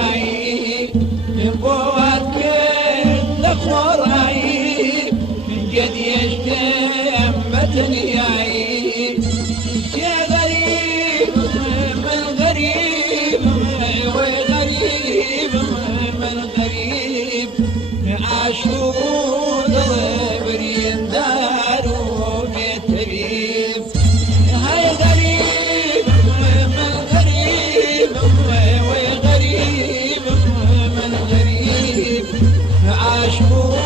ياي قوات كل خوراي قد يشتم بطن ياي يا غريب من غريب وغريب من غريب عاشور ضربرين دارو بيت طبيب هاي غريب من غريب وغريب من غريب عاشور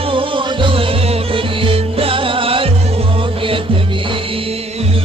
ضربرين دارو بيت طبيب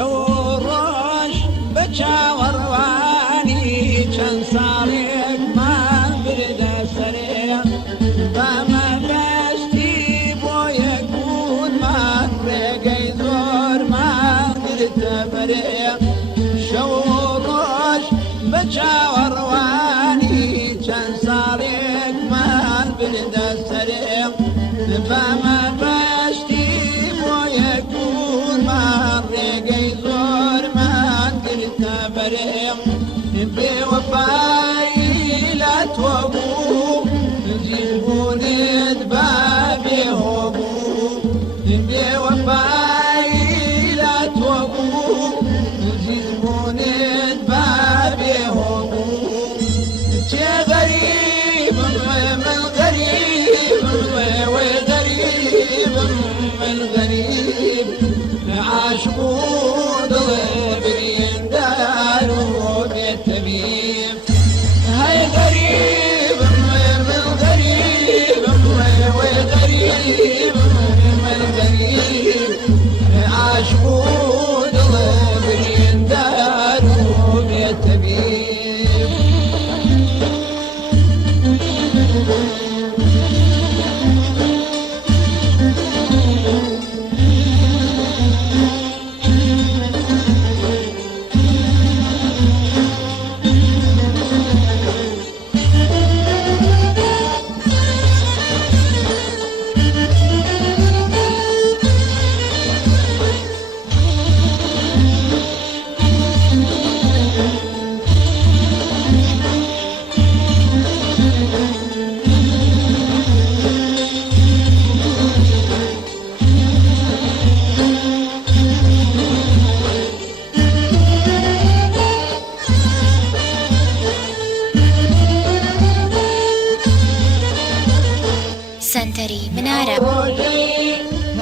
شوروش بچاور وانی چند سالک من برده سریا بما بستی بوی کود من رگی زور من برده بریا شوروش بچاور وانی چند سالک من برده سریا بما بستی بوی کود من رگی زور من درت بریم بوفایی لا توبو زیبونت بابی هبو بوفایی لا توبو زیبونت بابی هبو چه غریب من غریب وغریب من غریب عاشقون ضربرين دارو بيت طبيب هاي غريب من غريب وغريب من غريب عاشقون ضربرين دارو بيت طبيب سنتري منارة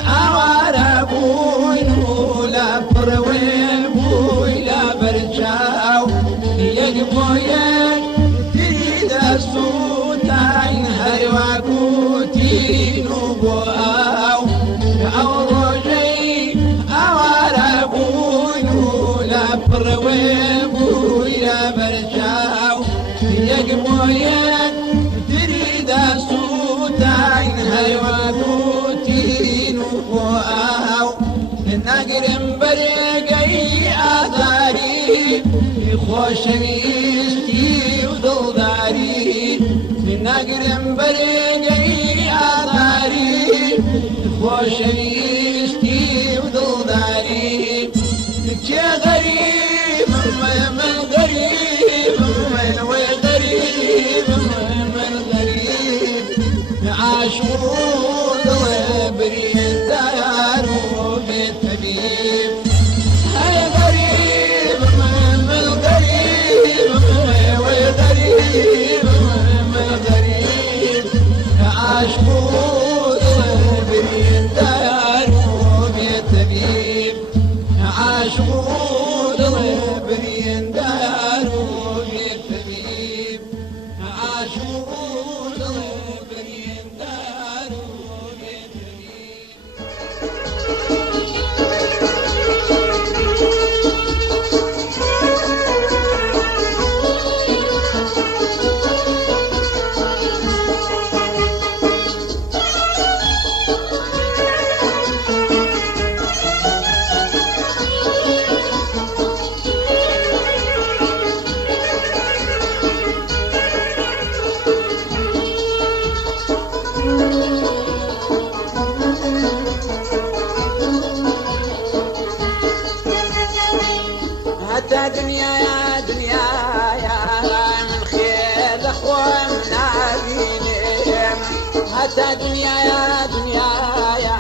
أوارا بويلا بروين بويلا برجاو يجبوين تريد السوتين هرواكوتين وبواو أوروجي أوارا بويلا بروين بويلا برجاو يجبوين تريد السوتين هرواكوتين وبواو نقرم برقي آذاري خوشويستي ودلداري نقرم برقي آذاري خوشويستي ودلداري يا غريب من غريب وغريب من غريب عاشقون ضربرين دارو بيت طبيب هاي غريب من غريب وغريب من غريب عاشقون ضربرين دارو بيت طبيب عاشقون برين دارو بالطبيب عاشور برين دارو بالطبيب حتى دنيا يا دنيا يا من خير اخوة منادينهم حتى دنيا يا دنيا يا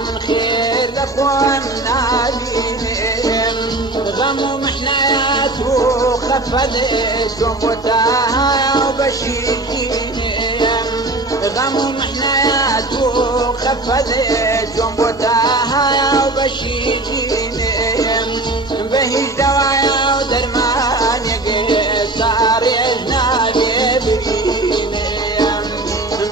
من خير اخوة منادينهم غم ومحنايات وخفضت ومتاها وبشيجينهم غم ومحنايات وخفضت ومتاها وبشيجينهم بهي دوايا ودرمان يقيت صار يجنابي بقيني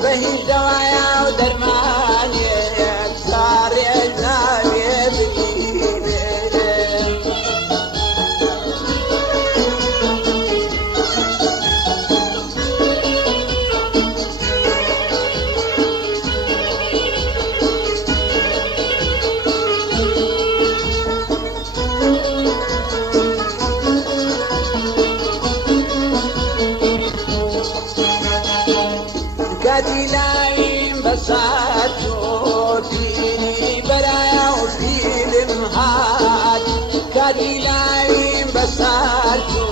بهي دوايا ودرمان يقيت صار يجنابي بقيني كاتي لايم بساتو فيني برايا وفي المهاد كاتي لايم بساتو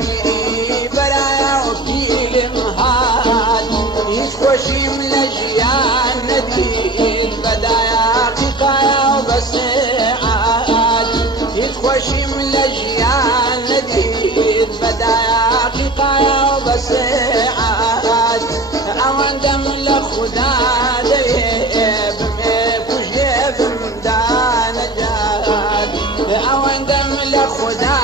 فيني برايا وفي المهاد يتخوشي من الأجيال نديد بدايا قيقايا وبسعاد يتخوشي من الأجيال نديد بدايا قيقايا وبسعاد اوان دم لخدا ديب مفجيب مدان جاد اوان دم لخدا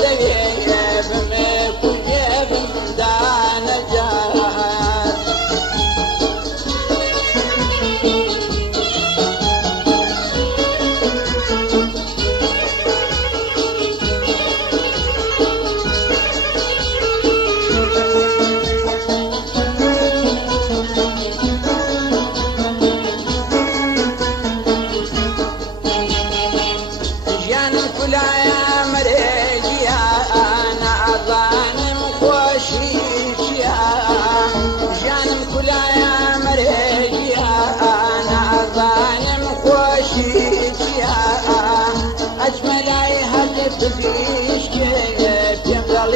ديب مفجيب مدان جاد يا مريجي انا ظالم خوشيك يا جانم كلا يا مريجي انا ظالم خوشيك يا اجمل هدف فيش كيف يضل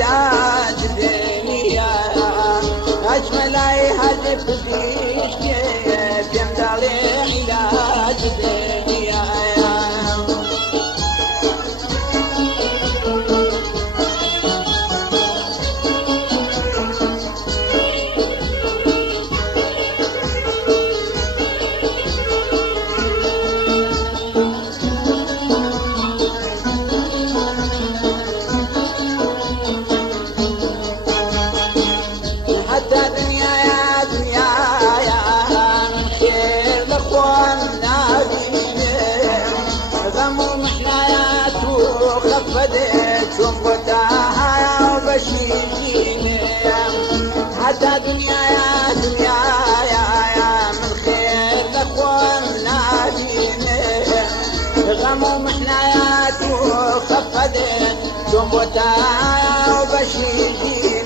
علاج دنيا اجمل هدف فيش كيف يضل علاج دنيا حتى دنيا يا دنيا يا من خير الاخوان ناديهم غم ومحنايات وخفدت ومقتاها وبشيجينهم حتى دنيا يا دنيا يا من خير الاخوان ناديهم غم ومحنايات وخفدت ومقتاها وبشيجينهم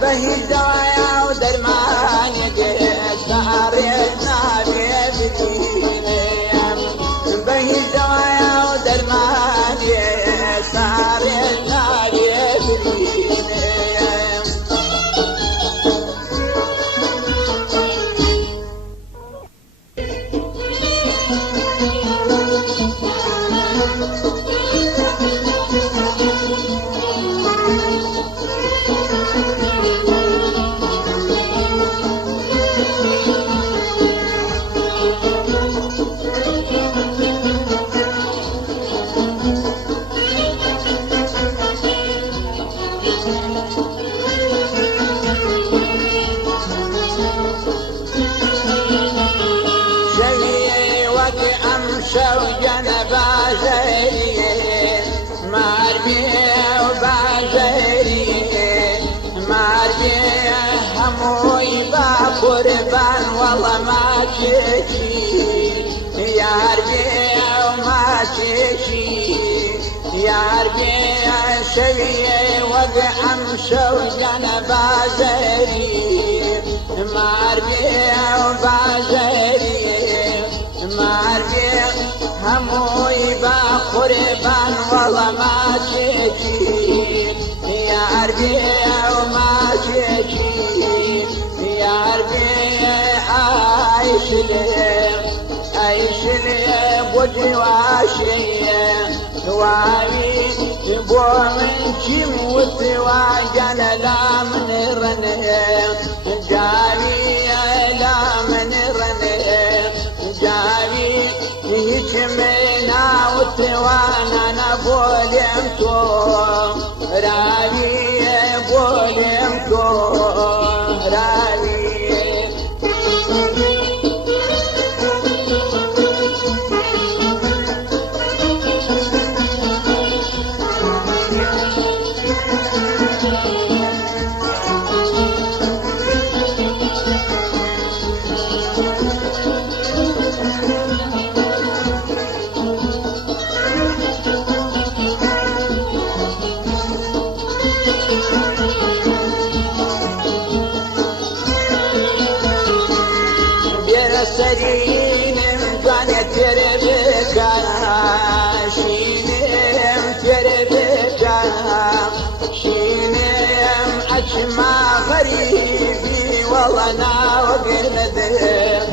بهي دوايا ودرمان يقيت صار يجنابي بدينهم بهي دوايا ودرمان يقيت صار يجنابي بدينهم يا ربيع شوية وقعم شوقنا بازري ما ربيع بازري ما ربيع هموي بقربان والله ما تجي يا ربيع وما تجي يا ربيع عايش لي بوجي واشيه واي بو من جيم وتواجل لا من رنه جاري لا من رنه جاري يجمعنا وتوانا نبولمتو رابي بولمتو رابي سرينم كان تربكا شينم تربكا شينم أجمع غريبي والله ناوقندم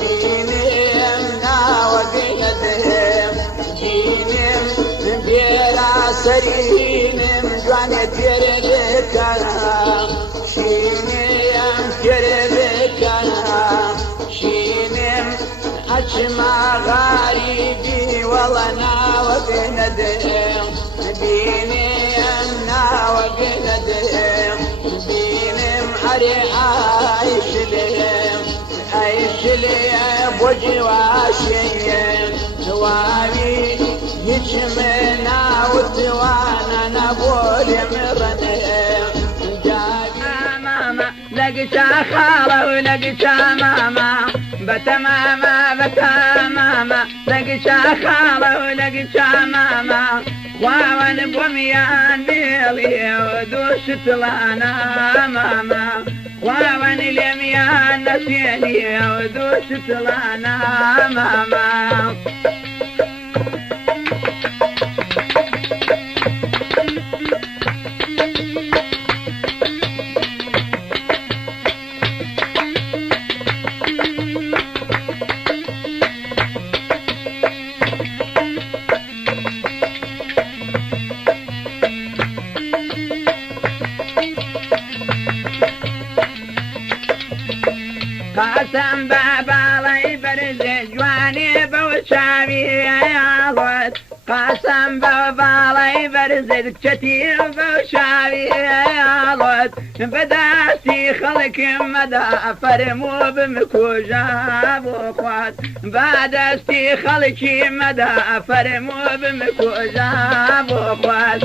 بينم ناوقندم بينم بيرا سرينم كان تربكا شينم تربكا شينم أجمع غريبي والله ناوقندم بينم ناوقندم بينم عري عايش لي بوجي واشيم نوابي يجمعنا وتوانا نقول مرنم لقيت خاله ولقيت ماما بتماما بتماما لقيت خاله ولقيت ماما وانا بوميان بيلي ودوشت لنا ماما وانا اليميان نسيني ودوشت لنا ماما قاسم بابا لي برز جواني بوشابي يا ضد قاسم بابا لي برز كتير بوشابي يا ضد بداتي خلق مدى فرمو بمكوجاب وخوات بداتي خلق مدى فرمو بمكوجاب وخوات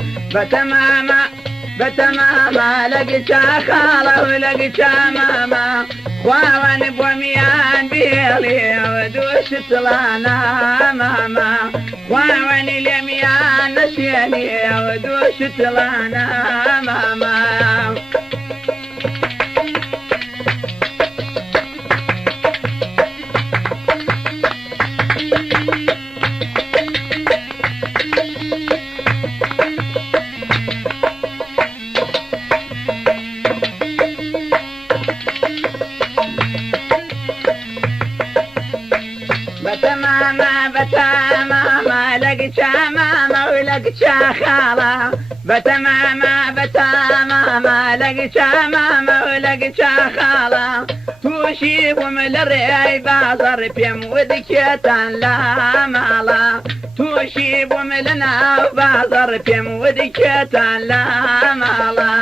بتماما لقيت خاله ولقيت ماما وانا بوميان بيلي ودوشت لنا ماما وانا اليميان نسيني ودوشت لنا ماما بتماما لقيت ماما ولقيت خاله بتماما لقيت ماما ولقيت خاله توشيب من الرأي بازر بيم ودكيتان لا مالا توشيب من لنا بازر بيم ودكيتان لا مالا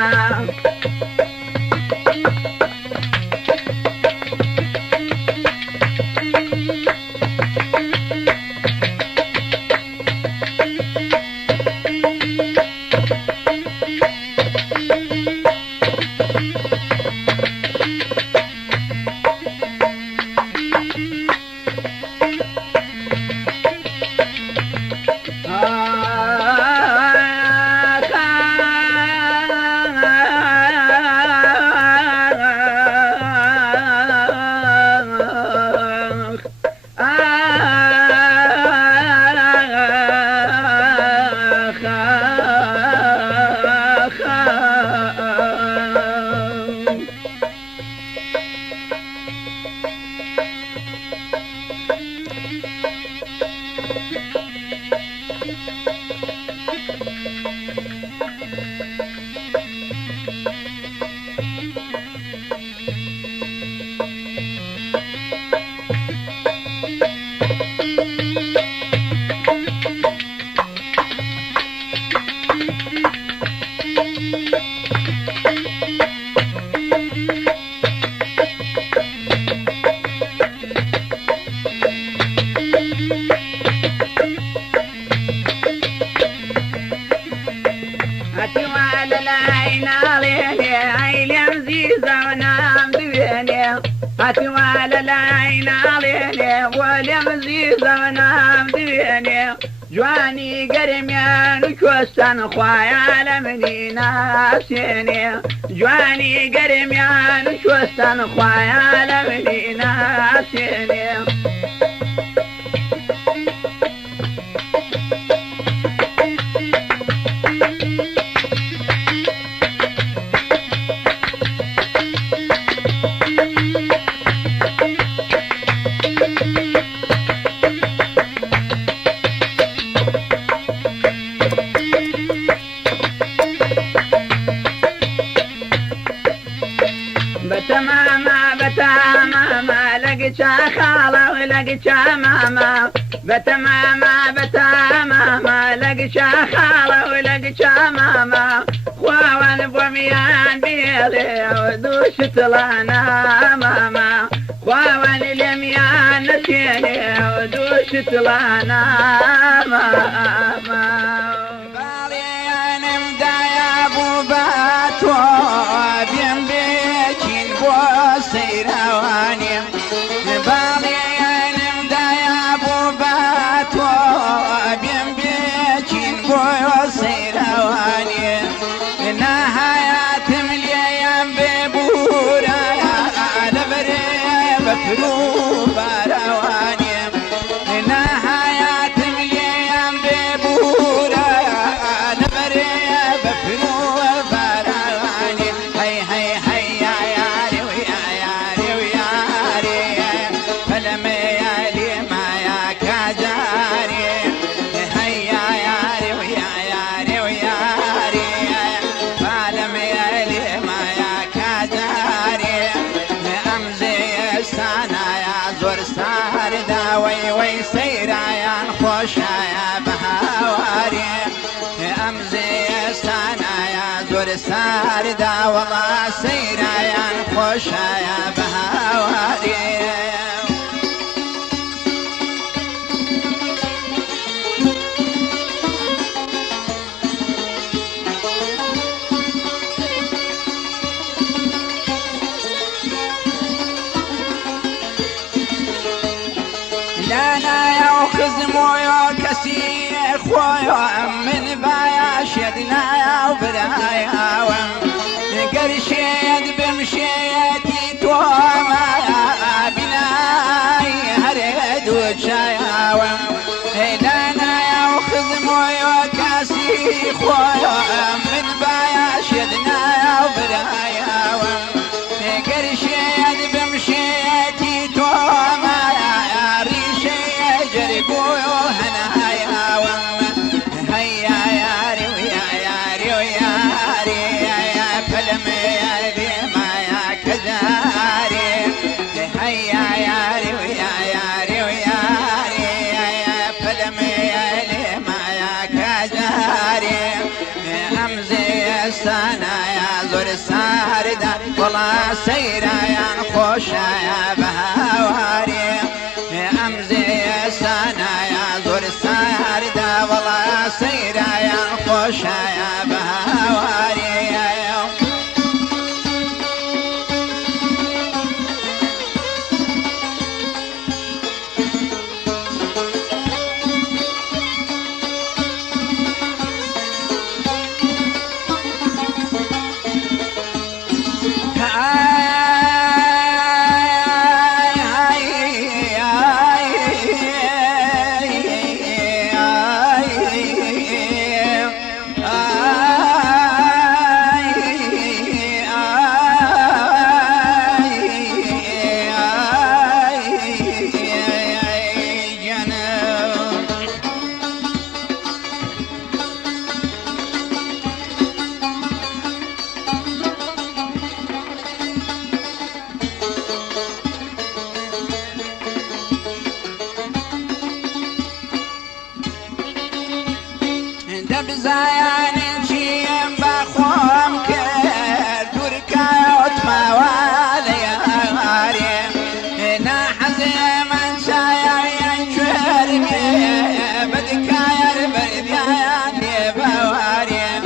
هاتي ولا العين عليني واليمزيز ونام ديني جواني قرميان وكوستان خوايا علمني ناسيني جواني قرميان وكوستان خوايا علمني ناسيني بتماما لقيت خالة ولقيت ماما بتماما لقيت خالة ولقيت ماما خواوان بوميان بيلي ودوشت لنا ماما خواوان اليميان نسيني ودوشت لنا ماما سيرواني بالي نمدا يا ابو باتو بين بيتين بو سيرواني نهايات مليان ببورا لبري بفرو بارواني نهايات مليان ببورا لبري بفرو بارواني هي هي هي وي سيرايان خوشايا بهاواري امزي سانايا زور ساردا والله سيرايان خوشايا بهاواري لانا يا خزمو يا كسي خويا من بايا شدنا يا وبرايا قرشيد بمشيتي توما بناي هرد وجايا لانا يا خزمو يا كسي خويا من بايا شدنا يا وبرايا قرشيد بمشيتي توما والله سيرايان خوشايا بهاواري امزي سنايا زور ساردا والله سيرايان خوشايا بهاواري بزايان شيم بخوم كر تركات موالي غاريم نحز من شايا ينشر بدكاير برديان بواريم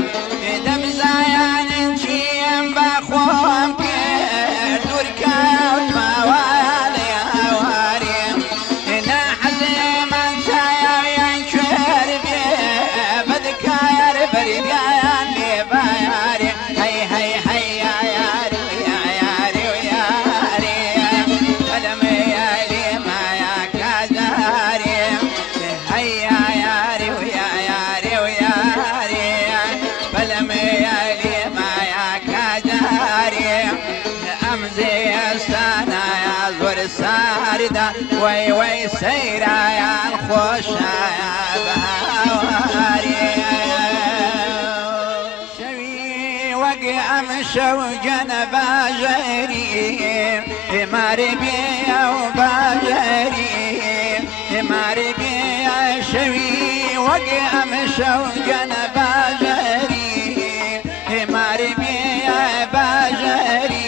بزايان شيم بخوم كر تركات موالي سيرايا خوشايا بهاواري شوي وقع مشو جنبا جري ماري بيا وباجري ماري بيا شوي وقع مشو جنبا جري ماري بيا باجري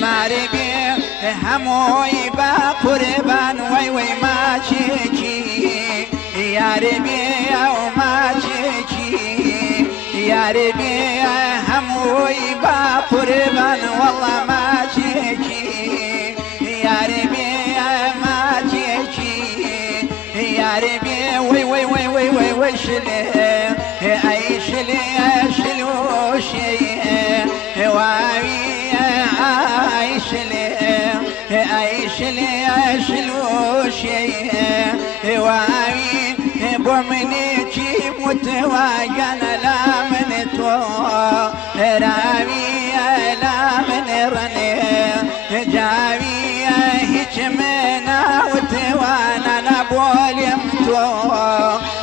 ماري بيا هموي با قربان وي وي ما تشيكي يا ربي وما تشيكي يا ربي هموي با قربان والله ما تشيكي يا ربي ما تشيكي يا ربي وي وي وي وي وي وي شلي اي شلي شلو شيء واوي عايش لي عايش لي شلو شيء واوي بومني جيب متواجن لا من تو راوي لا من رني جاوي هيك منا وتوانا نبول يمتو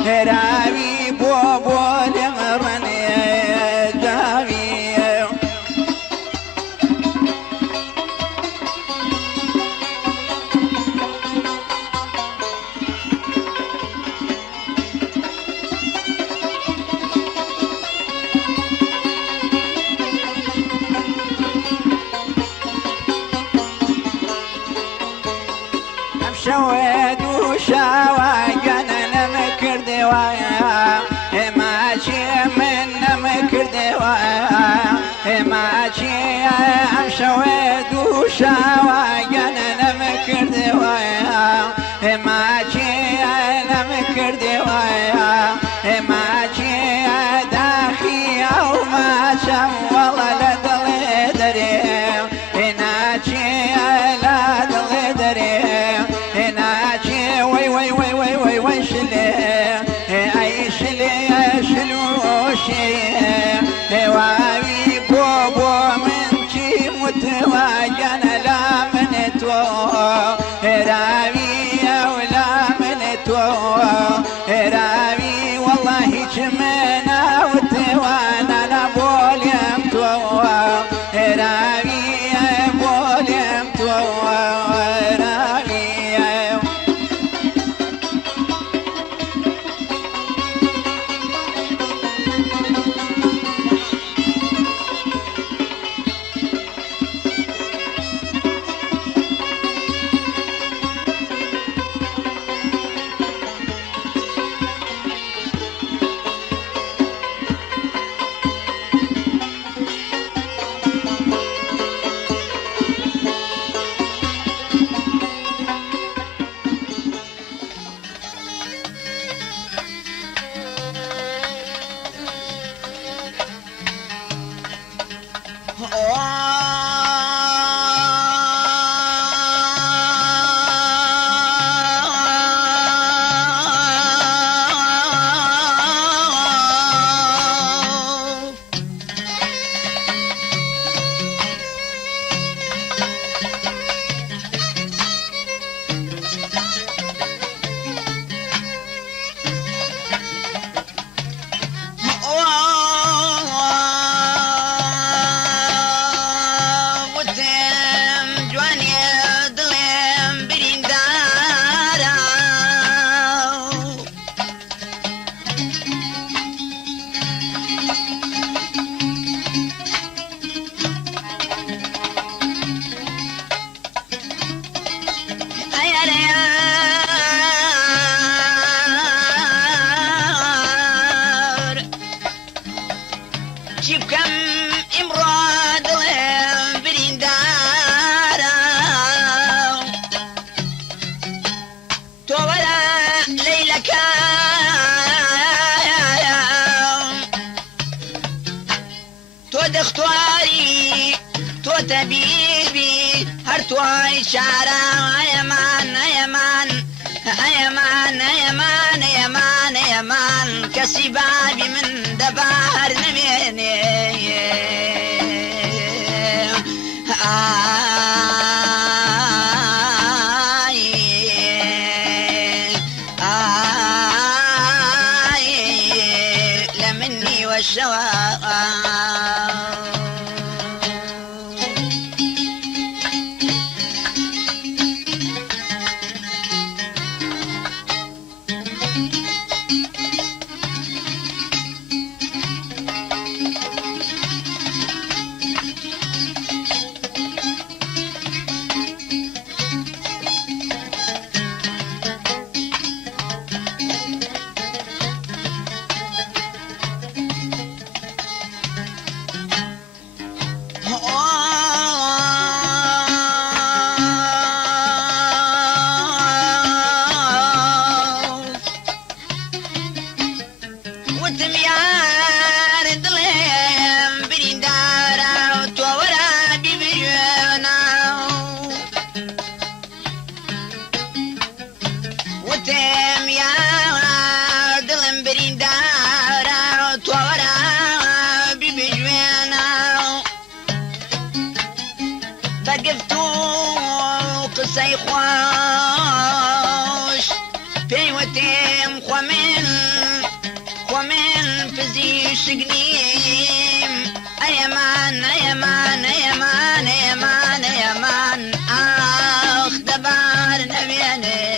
راوي بول رني جاوي شواد وشاواجن نمكر دوايا ماشي من نمكر دوايا ماشي شواد وشاواجن نمكر دوايا ماشي نمكر دوايا ماشي داخي او ما شم والله لا ضل دري ناجي لا ضل دري وي وي وي وي وي وي شلي اي شلي شلو شيء واوي بوبو من جي متواجن لا من تو راوي ولا من تو راوي والله جمنا وتوانا نبول يمتو راوي بول يمتو اختواري تو تبيبي هرتواي شعرا يمان يمان يمان يمان يمان يمان كسبابي من دبار نميني الشواء قصي خوش بيوتيم خومن فزي شقنيم أيمان أيمان أيمان أيمان أيمان آخ دبار نبيانيم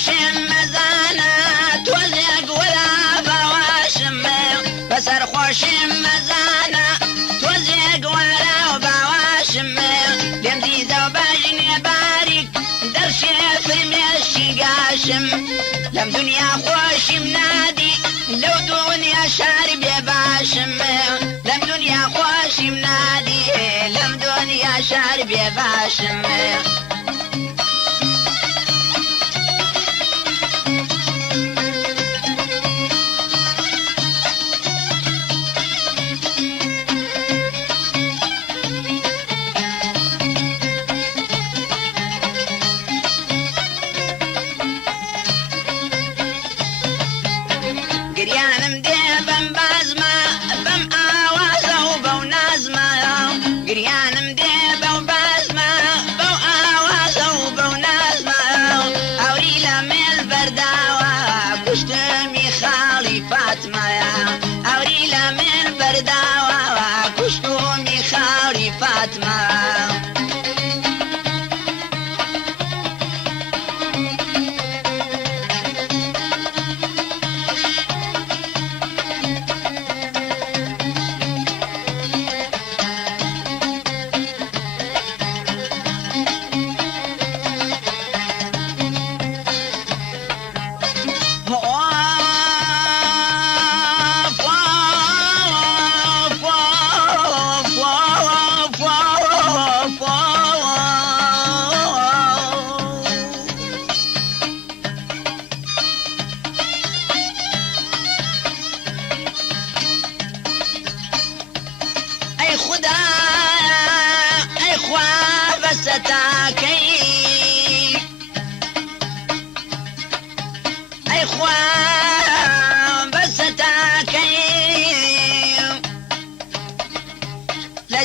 خوشم مزانه توزیق ولا بواشم بسر خوشم مزانه توزیق ولا بواشم دم زیزو باجنی باریک در شفر مشی قاشم لم دنیا خوشم نادي لو دنيا شارب باشم لم دنيا خوشم نادي لم دنيا شارب باشم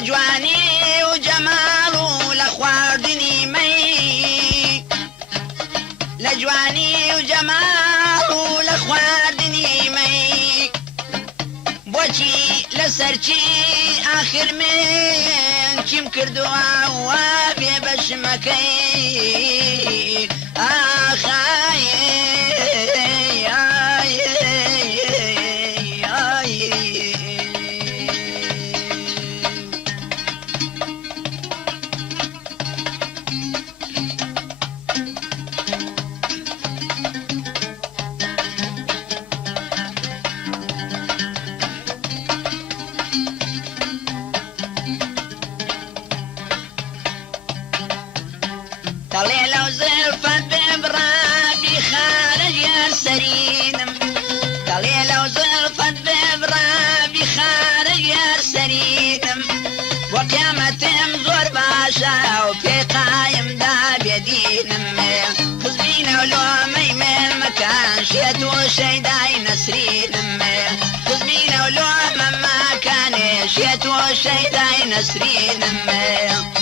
لجواني وجماله لخواردني مي لجواني وجماله لخواردني مي بوشي لسرشي آخر من كم كردوا وابي بشمكي آخاي نسرين أمي تزمينا ولو ما كان شيت وشيداي نسرين أمي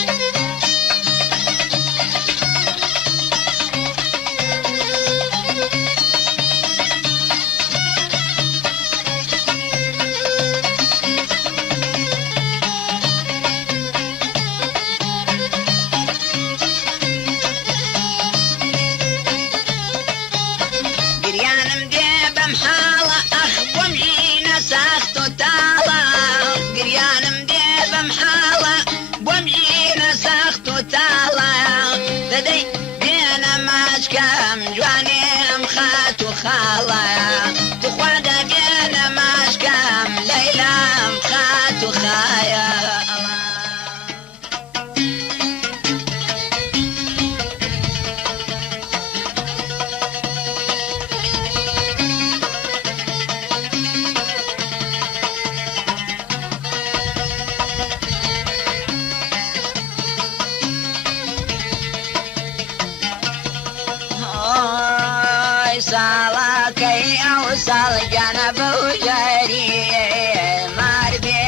وصل جنب وجري مربي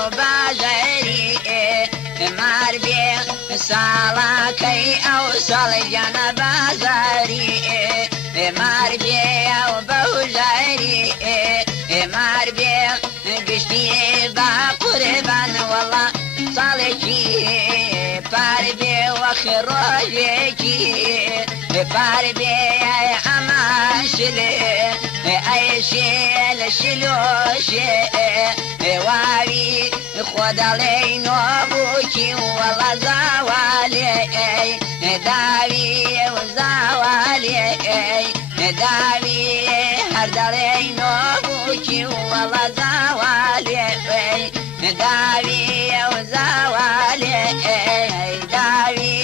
وبجري مربي سالكي أوصل جنب زري مربي وبجري مربي قشتي بقربان والله صالكي باربي وخروجي باربي أماشلي أي شيء لشلوشي واوي خود علي نوبوشي والله زوالي داوي وزوالي داوي هرد علي نوبوشي والله زوالي داوي وزوالي داوي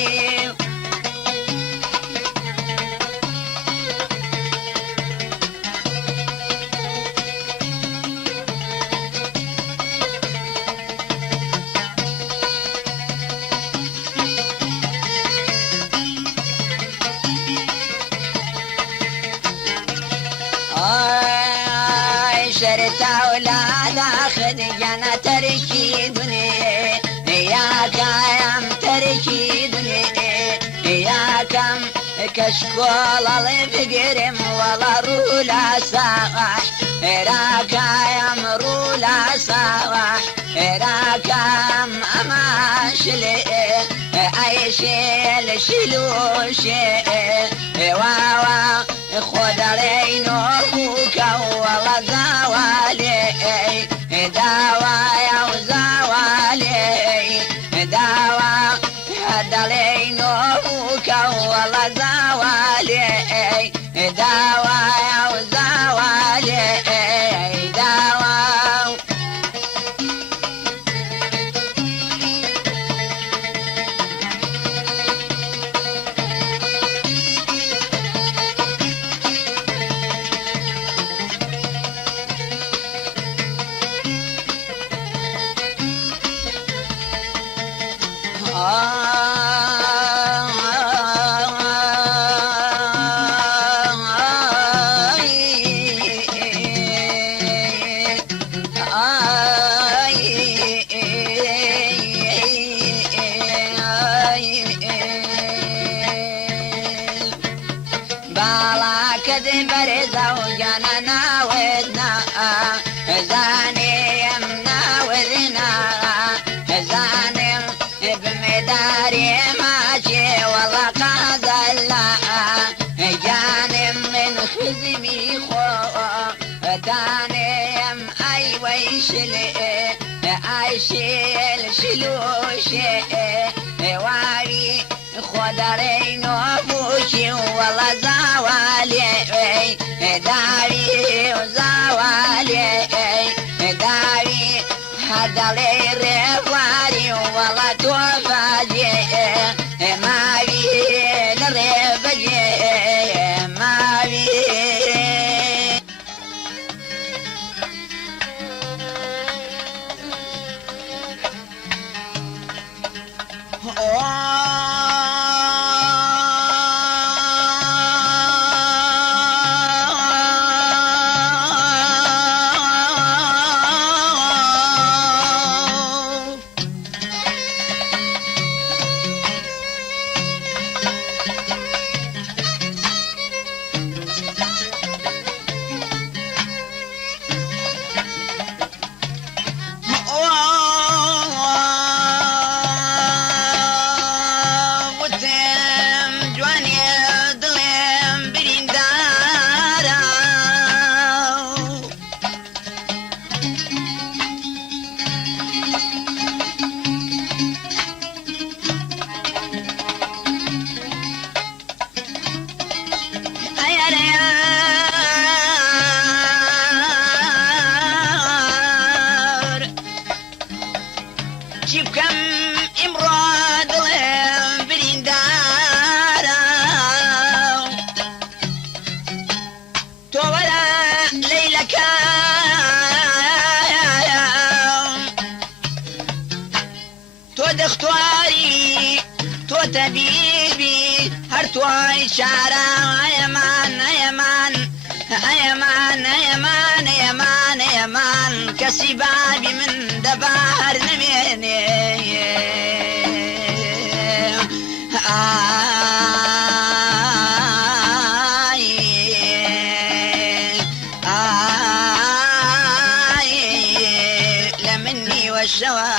شرت أولاد أخذ جنة ترشيدني يا كام ترشيدني يا كم كشكول الفقرم ولا رولا صاح راكايم رولا صاح راكام أماشلي أي شيء شلوشي واوا خود علي نوبوك والله زوالي داوا وزوالي داوا هد علي نوبوك والله زوالي داوا وزوالي داوا برزا وجننا ودنا زاني يمنا وذنا زاني بمداري ماشي والله قازلا جاني من خزمي خو تاني يم اي ويشلي اي شيل شلوشي واوي خدري نوبوشي والله زوالي داري وزوالي داري هدالي رفاري والله توفاجي ما بي لرفجي ما بي چی بکەم ئیمڕۆ دڵێم بریندارە تۆ وەرە لەیلەکە تۆ دەختواری تۆ تەبیبی هەر توای چارە ئەیەمان ئەیەمان ئەیەمان ئەیەمان ئەیەمان ئەیەمان کەسی بابی من دەبار نەمێنێ لە منی وەشەوە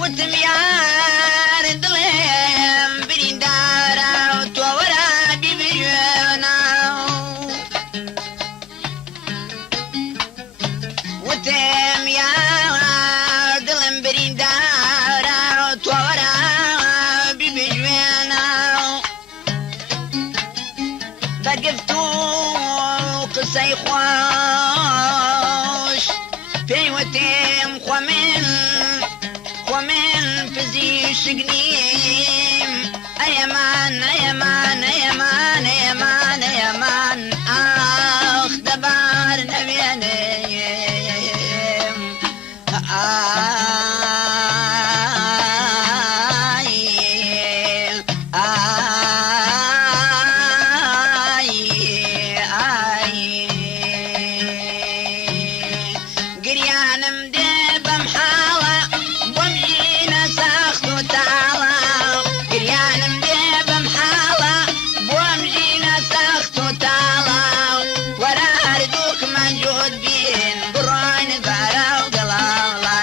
وتم یار دڵێم بریندارە تۆ وەرە بیبژێنە وتم یار دڵم بریندارە تۆ وەرە بیبژێنە بەگفت و قسەی خۆش پێی وتم خۆ من پزیشک نیم ئەیەمان ئەیەمان ئەیەمان ئەیەمان ئەیەمان ئاخ دەبار نەمێنێم گریانم دێ بەم حاڵە بۆم ژینە ساخت و تاڵە گریانم دێ بەم حاڵە بۆم ژینە ساخت و تاڵە وەرە هەردووکمان جوت بین بڕۆین بارە و گەڵاڵە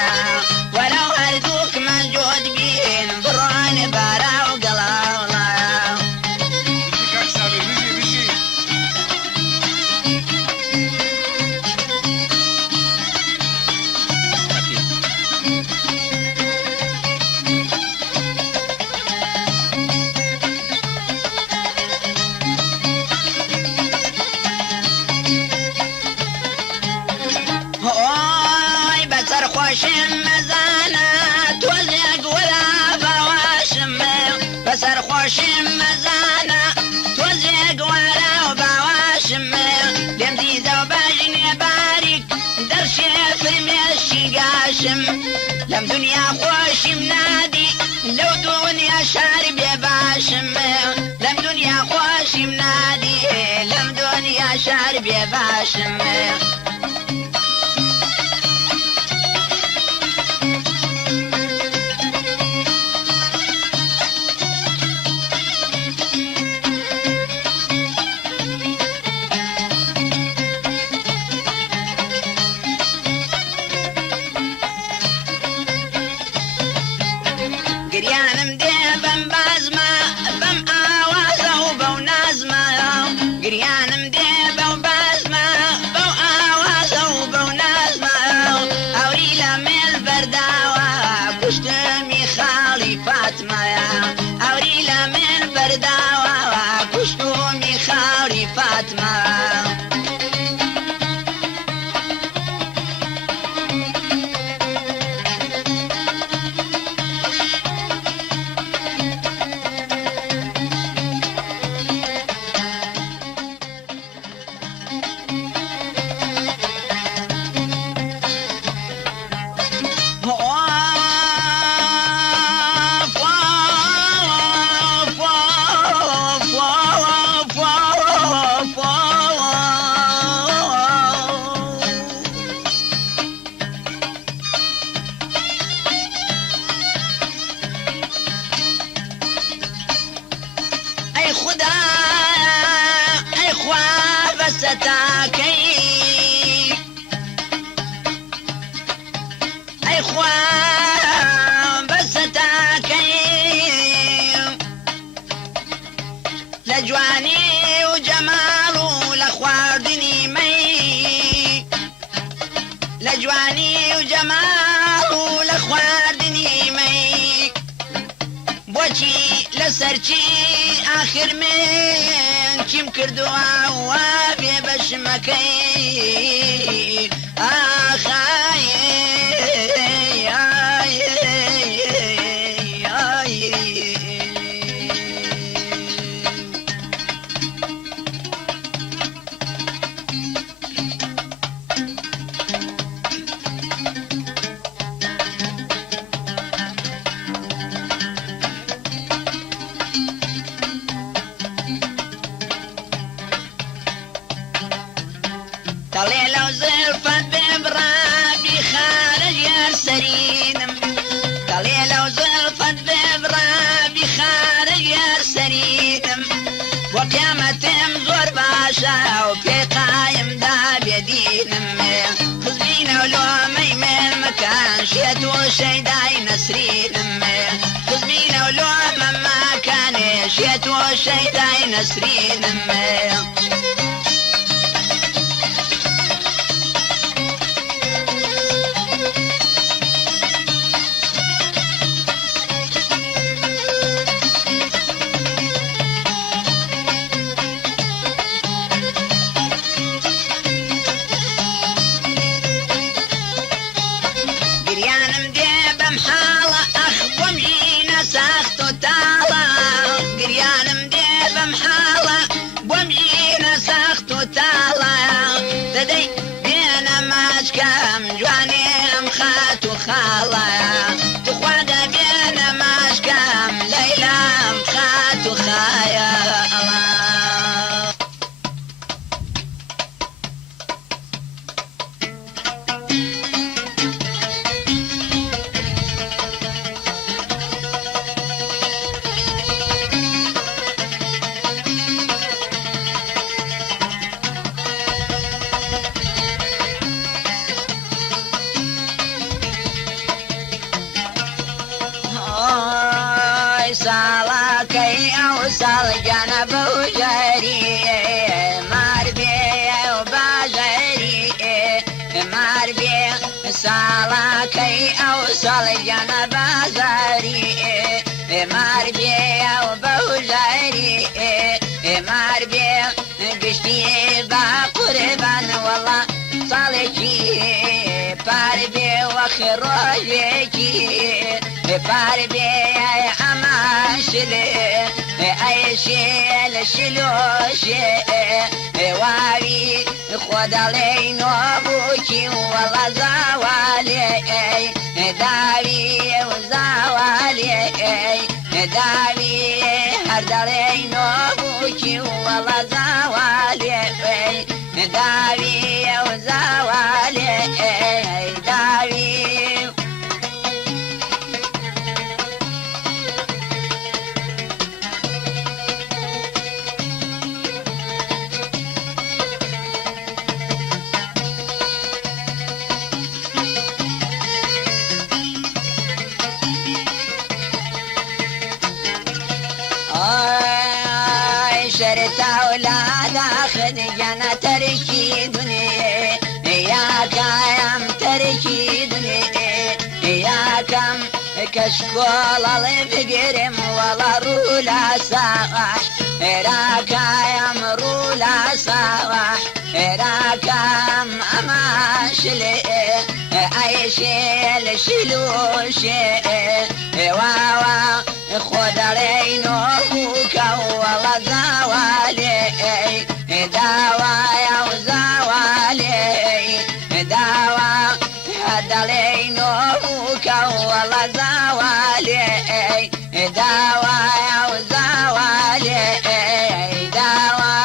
وەرە هەردووکمان جوت بین بڕۆین بارە و گەڵاڵە ئۆی بەسەر خۆشم مەزانە تۆزێک وەرە باواشم بەسەر خۆشم مەزانە تۆزێک وەرە و باواشم لێم دیزە و باژنێ باریک دەرشێ فرمێشی گاشم لەم دنیا خۆشم نادی لەو دنیا شار بێ باشم لەم دنیا خۆشم نادی لەم دنیا شار بێ باشم گریانم دێ بەم بازمە بەم ئاوازە و بەو نازمە گریانم دێ بەو بازمە بەو تاكي اي خوان بس تاكي لجواني وجماله لخواردني مي لجواني وجماله لخواردني مي بوچی لسرچی آخر من چیم کردوا وابێ بەشمەکەی دەڵێ لەو زلفەت بێبڕابی خارج یار سەرینم دەڵێ لەو زلفەت بێبڕابی خارج یار سەرینم بۆ قیامەتم زۆر باشە و پێ قایمدا بێدینم خزبینە و لۆمەی من مەکان شێت و شەیدای نەسرینم خزبینە و لۆمە مەکانێ شێت و شەیدای نەسرینم جوانێم خات و خاڵە تخوا دەبێنە ماشکەم لەیلام خات و خایە ساڵاکەی ئەو ساڵگیانە بەو ژەری مار بێ و باژەری مار بێ ساڵاکەی ئەو ساڵگیانە بازاری مار بێ و بەو ژەری مار بێ گشتی با قوربان وەڵا ساڵێکی پار بێ وەخی ڕۆژێکی پار بێ ئەیشێ شلۆشێ واوی خۆ دەڵێ نۆبووکی وەڵە زاوالێ داوی و زاوالێ داوی هەر دەڵێ نۆبووکی وەڵە زاوالێ داوی و زاوالێ داوی شرت أولاد خديجة تركي دنيا يا كايم تركي دنيا يا كم كشكول الله بقرم ولا رولا ساح راكايم رولا ساح راكم أماشلي أيشيل شلوشي واوا خدرينو بوكا والله زوالي دوايا وزوالي دوا هدلينو بوكا والله زوالي دوايا وزوالي دوا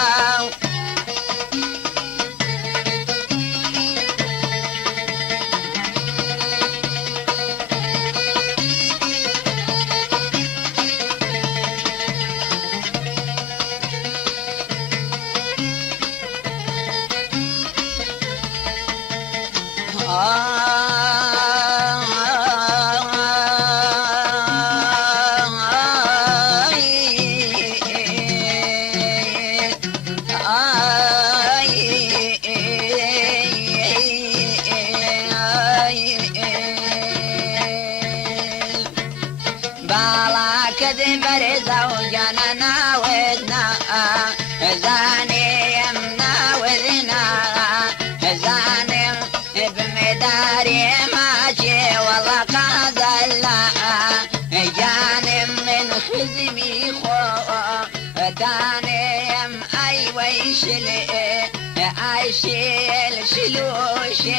بوشي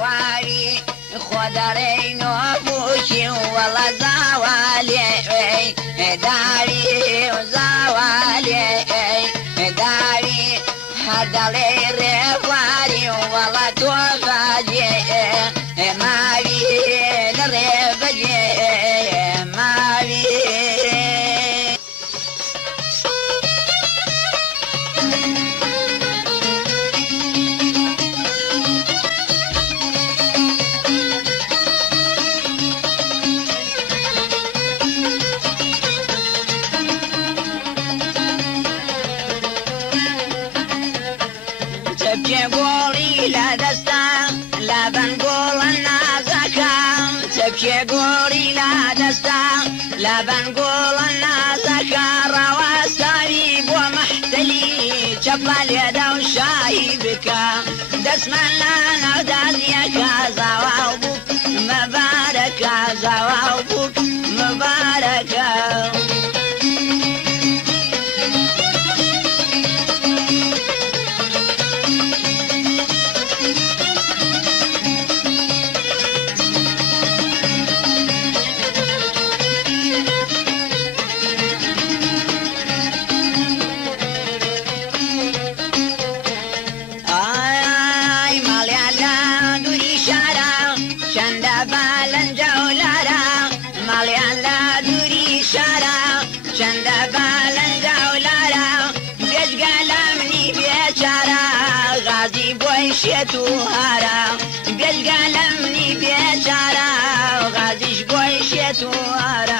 واري خدري نوبوشي والله زوالي داري وزوالي داري هدلي رفاري والله توفاجي ماري لرفاجي ماري تبكي قولي لا دستا لا بنقول النازكا تبكي قولي لا دستا لا بنقول النازكا رواساري ومحتلي شبل اليد وشايبك دسم لنا ودازيك زواوبك مبارك زواوبك مبارك شتوهارا بالقلمني بيشارا وغاديش بوي شتوهارا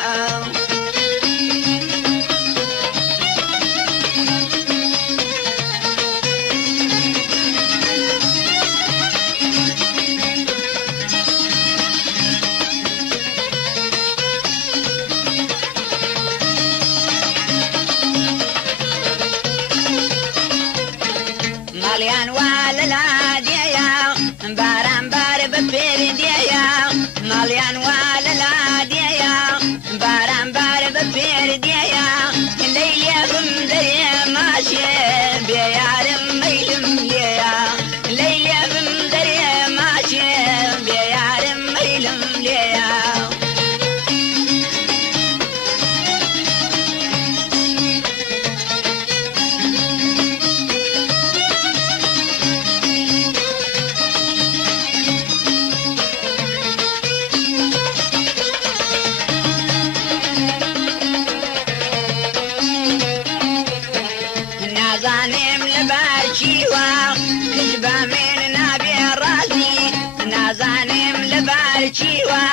مليان ولا باران بار بفير ديا مليان ولا لا ديا باران بار بفير ديا ليلي بمدري ماشي بيار ميلم ليا ليلي بمدري ماشي بيار ميلم ليا نازانم لبارچیوا کجبا من نابی رازی نازانم لبارچیوا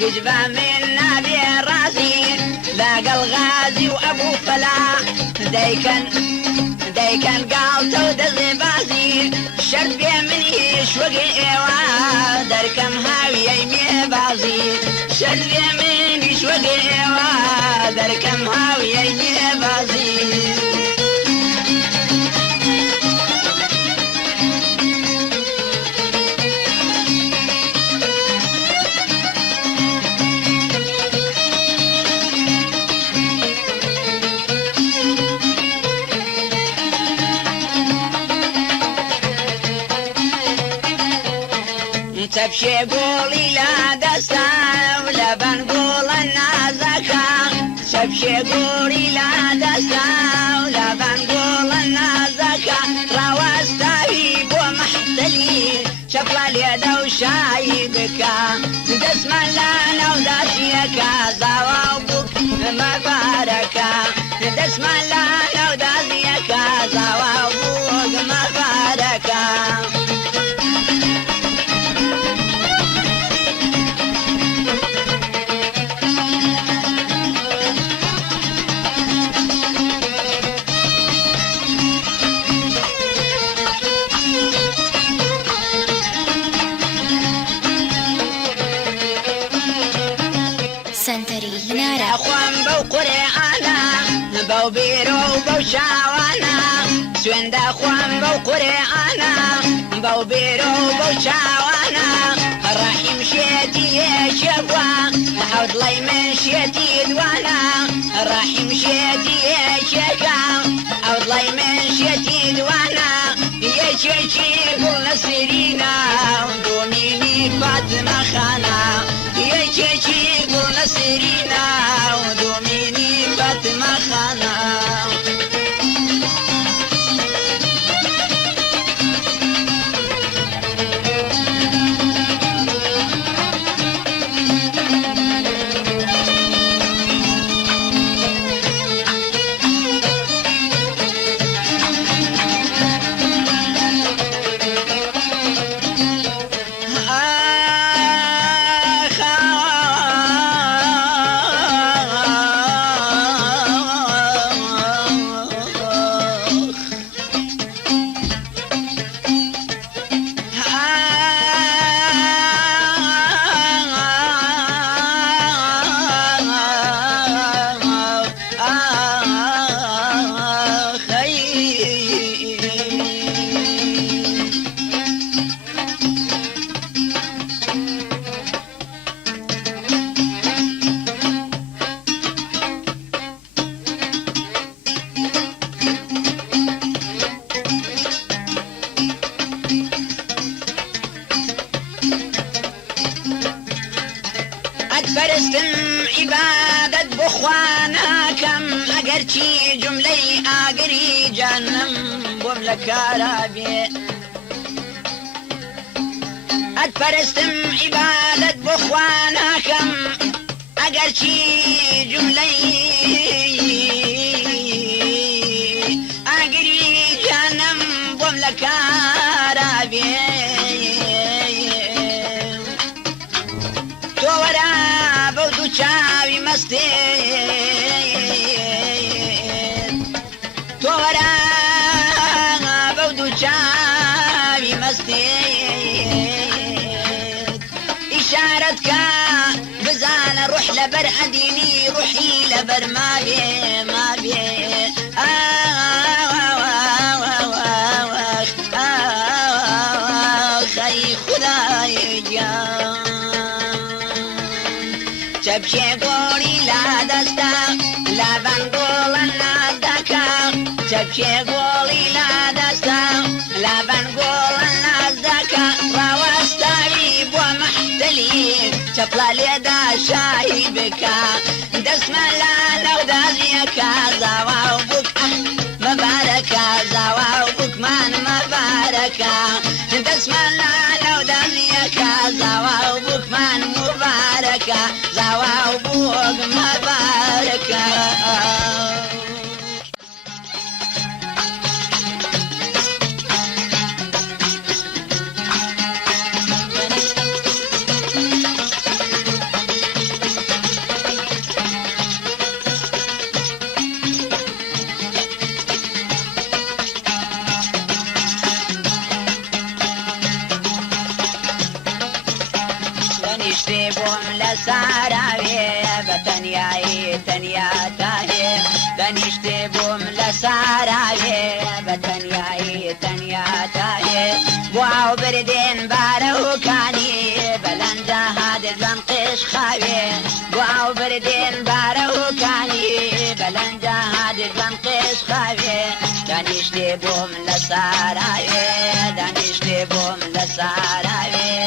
کجبا من نابی رازی لاقل غازی وابو فلاح دايكن قالتو دزبازي شرط بي مني شوقي ايوا دركم هاوي يمي بازي شرط بي مني شوقي ايوا دركم هاوي يمي بازي تبشي قولي لا دستا ولا بنقول النازكا تبشي قولي لا دستا ولا بنقول النازكا رواستاوي بو محتلي شفل اليد وشايبك دسم لنا وداسيك زواوبك مباركة دسم لنا وداسيك زواوبك مباركة سنتري منارة أخوان بو قرآنا بو بيرو بو شاوانا سوين دا أخوان بو قرآنا بو بيرو بو شاوانا رحيم شيتي شبوا عود لي من شيتي دوانا رحيم شيتي شكا عود لي من شيتي دوانا يا شيشي قلنا سرينا ودوميني فاطمة خانا يكيكي قول سرينا ودوميني فاطمة خانا فرستم عبادت بخوانا كم اگرچی جمله آگری جانم بوم لکارابی فرستم عبادت بخوانا کم اگرچی جمله آگری جانم بوم لکارابی چاوی مستی تو ورا بودو چاوی مستی اشارت کا بزان روح لبر ادینی روحی لبر ما بی خی خدای جان چپچه گوری لا دستا لبن گولن نازدکا چپچه گوری لا دستا لبن گولن نازدکا راوستاوی بو محتلی چپلا لیدا شاهی بکا دسم لالا و دازیکا زواو بک مبارکا زواو بک من مبارکا دسم لالا و دازیکا زواو بک من مبارکا زواو بوق مباركة لساراوي بتنياي تنيا تاهي دنيشتي بوم لساراوي بتنياي تنيا تاهي بوعو بردين بارو كاني بلنجا هاد البنقش خاوي بوعو بردين بارو كاني بلنجا هاد البنقش خاوي دنيشتي بوم لساراوي دنيشتي بوم لساراوي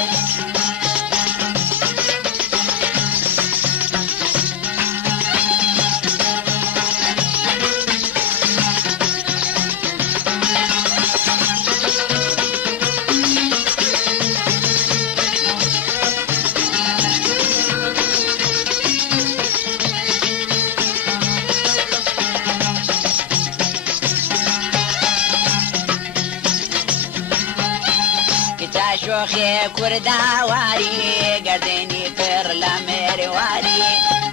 شوخي كردا واري قرديني فر لامير واري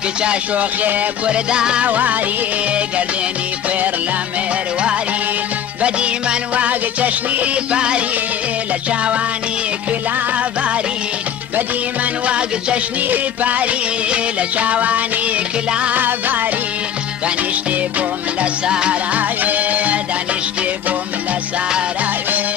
كچا شوخي كردا واري قرديني فر لامير واري بدي من واق چشني فاري لشاواني كلا باري بدي من واق چشني فاري لشاواني كلا باري دانشتي بوم لساراوي دانشتي بوم لساراوي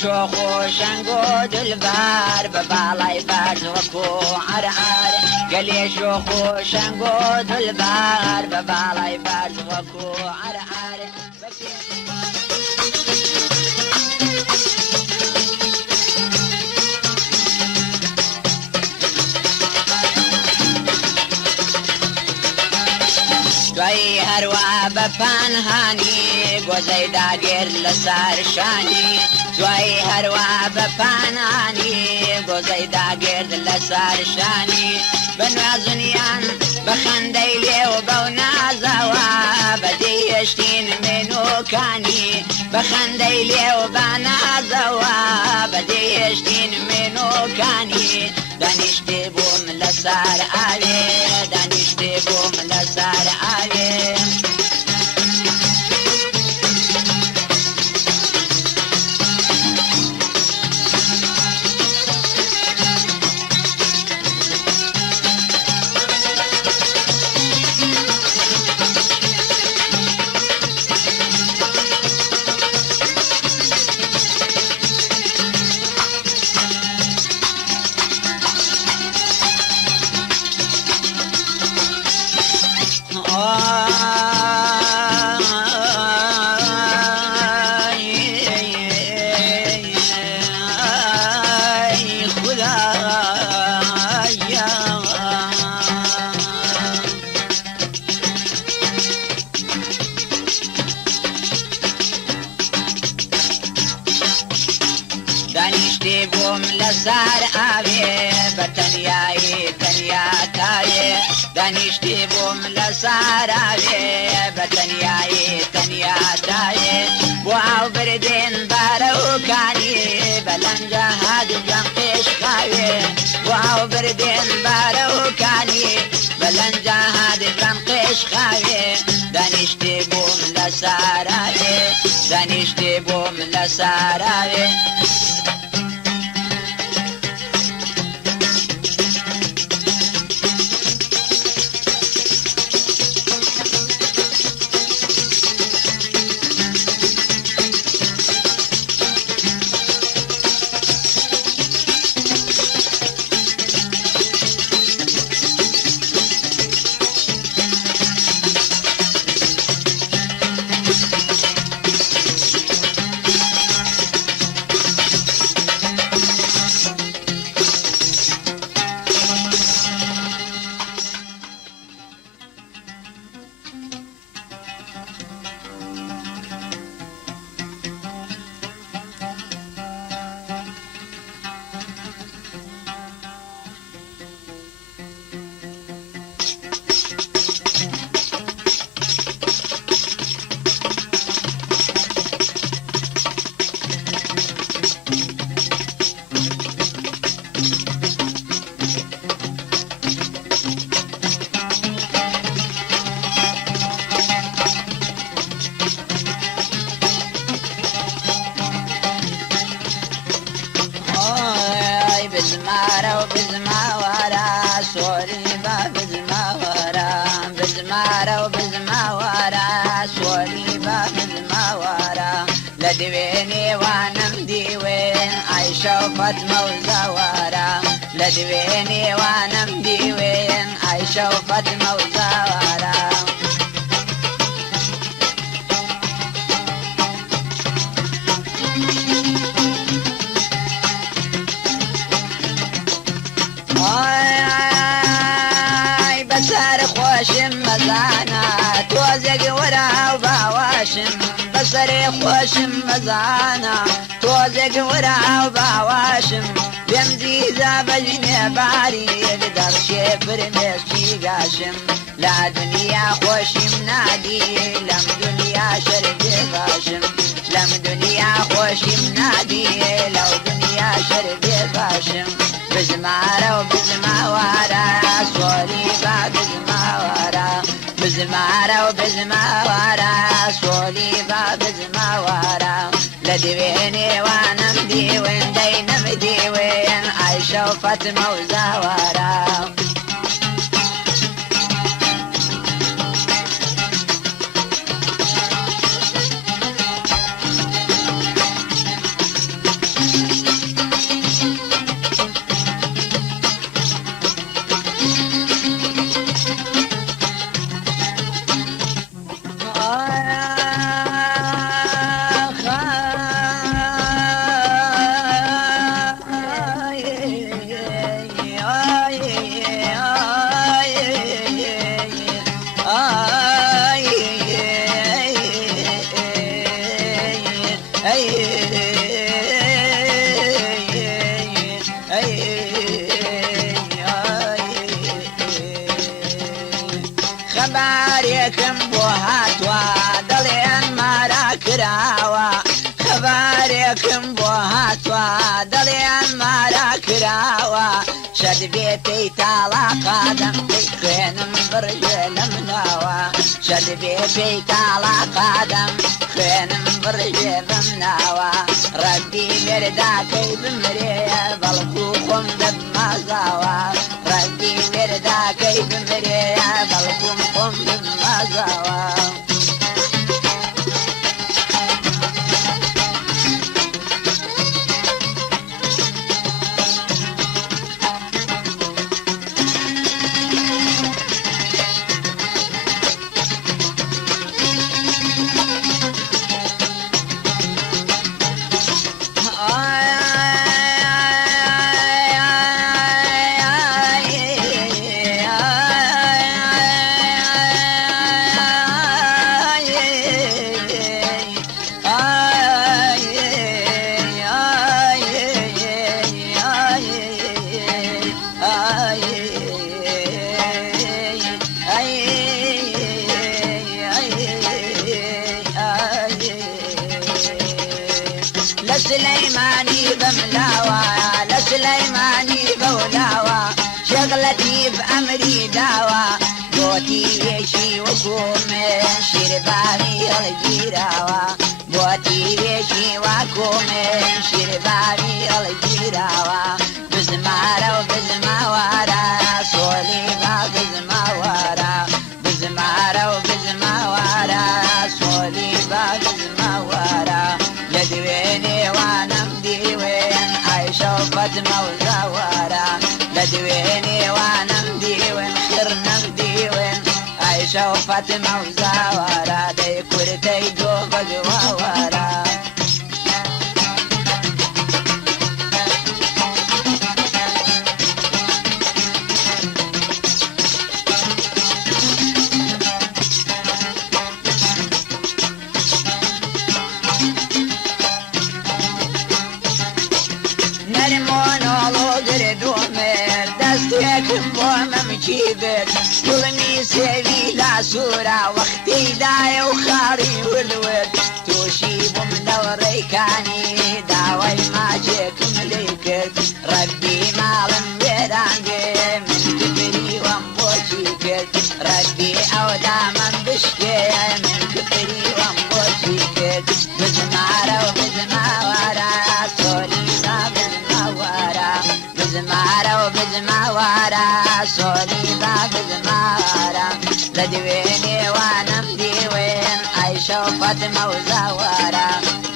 شۆخ و شەنگ و دولبار بە باڵای بارز وەکو عەرعار گەلێ شۆخ و شەنگ و دولبار بە باڵای بارز وەکو عەرعار دوای هەروە بە پانهانی گۆزەی داگێر لەسەر شانی دوای هەروە بە پانهانی گۆزەی داگێر لەسەر شانی بە نازنیان بە خەندەی لێو بەو نازەوە بەدەی هێشتین مێنووکانی بە خەندەی لێو بە نازەوە بەدەی هێشتین مێنووکانی دانیشتێ بووم لەسەر ئاوێ دانیشتێ بووم لەسەر ئاوێ دانیشتێ بووم لەسەر ئاوێ بە تەنیایی تەنیا تاوێ دانیشتێ بووم لەسەر ئاوێ بە تەنیایی تەنیا تاوێ بۆ ئاو بردێن بارەوکانی بە لەنجە هادجەم پێش خاوێ بۆ ئاو بردێن بارەوکانی بە لەنجە هادجەم پێش خاوێ دانیشتێ بووم لەسەر ئاوێ دانیشتێ بووم لەسەر ئاوێ بزمارە و بزماوەرە سۆری بە بزماوەرە بزمارە و بزماوەرە سۆری بە بزماوەرە لە دوێنێوانم دیوێن ئایشە و فەتمە و زەوەرە لە دوێنێوانم دیوێن ئایشە و فەتمە و زەوەرە بەسەر خۆشم مەزانە تۆزێک وەرە و باواشم بەسەرێ خۆشم مەزانە تۆزێک وەرە و باواشم پێم دیزە بەژنێ باری دەڕشێ فرمێشتی گاشم لە دنیا خۆشیم نادی لەم دنیا شەربێ باشم لەم دنیا خۆشیم نادی لەو دنیا شەربێ باشم بزمارە و بزماوەرە سۆری بە بزماوەرە بزمارە و بزماوەرە سۆری بە بزماوەرە لە دوێنێوانم دیوێن دەینم دیوێن ئایشە و فەتمە و زەوەرە خبارێکم بۆ هاتووە دەڵێن مارە کراوە خبارێکم بۆ هاتووە دەڵێن مارە کراوە شەد بێ پێی تاڵاقادەم پێی خوێنم بڕژێ لە مناوە شەد بێ پێی تاڵاقادەم خوێنم بڕژێ بم ناوە ڕەبی وێرداکەی بمرێ بەڵکو خۆم دەبمازاوە ڕەبی وێرداکەی بمرێ بەڵکوم خۆم دەبمازاوە لسليماني بملاوى لسليماني بولاوى شغلتي بأمري داوى بوتي ويشي وكومن شرباني الجيراوى بوتي ويشي وكومن شرباني الجيراوى بزمارة وبزماوارة صوليبا بزماوارة بزمارة وبزماوارة صوليبا بزماوارة لدويني وانا مديوين عايشة وفاطمة وزوارة لدويني وانا مديوين خيرنا مديوين عايشة وفاطمة وزوارة دي كورتي دوبة جوارة دستێکم بۆ مەمچیبێت گوڵمی سێوی لاسوورە وەختی دایە و خاڕی وردورد تووشی بووم لەوڕێکانی داوای ماجێکم لێ کرد ڕەبی ماڵم وێران بێ من کفری وەم بۆچی کرد ڕەبی ئەو دامەم بشکێ من کفری وەم بۆچی کرد بزمارە و بزماوارە سۆلیزا بزماوارە بزمارة وبزماوارة صوليبا بزمارة لدويني وانا مديوين عايشة وفاطمة وزوارة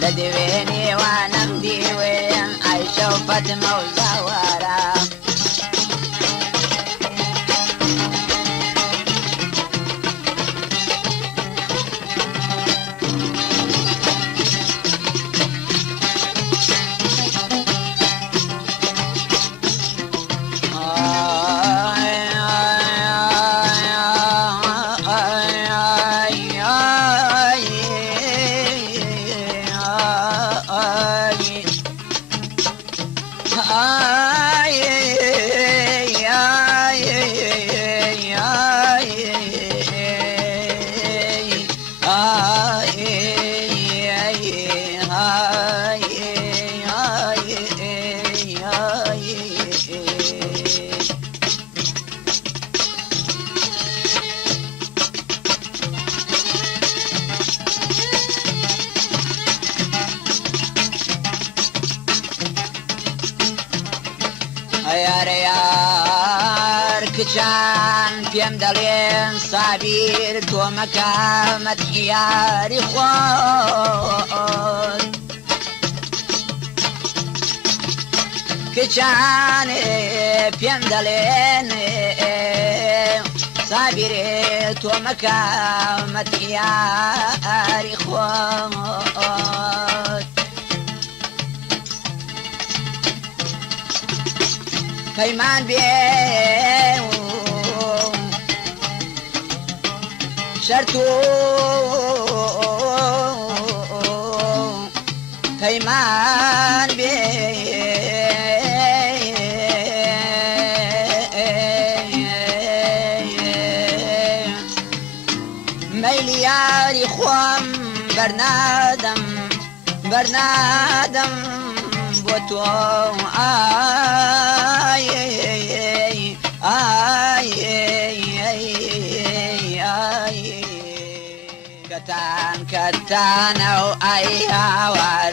لدويني وانا مديوين عايشة وفاطمة وزوارة کچان پێم دەڵێن سابیر تۆ مەکە مەدحیاری خۆت کچان پێم دەڵێن سابیرێ تۆ مەکە مەدحیاری خۆت پەیمان بێ شرط پەیمان بێ ميلي ياري خوام برنادم بوتو آي آي آي آي كتان وأي هوار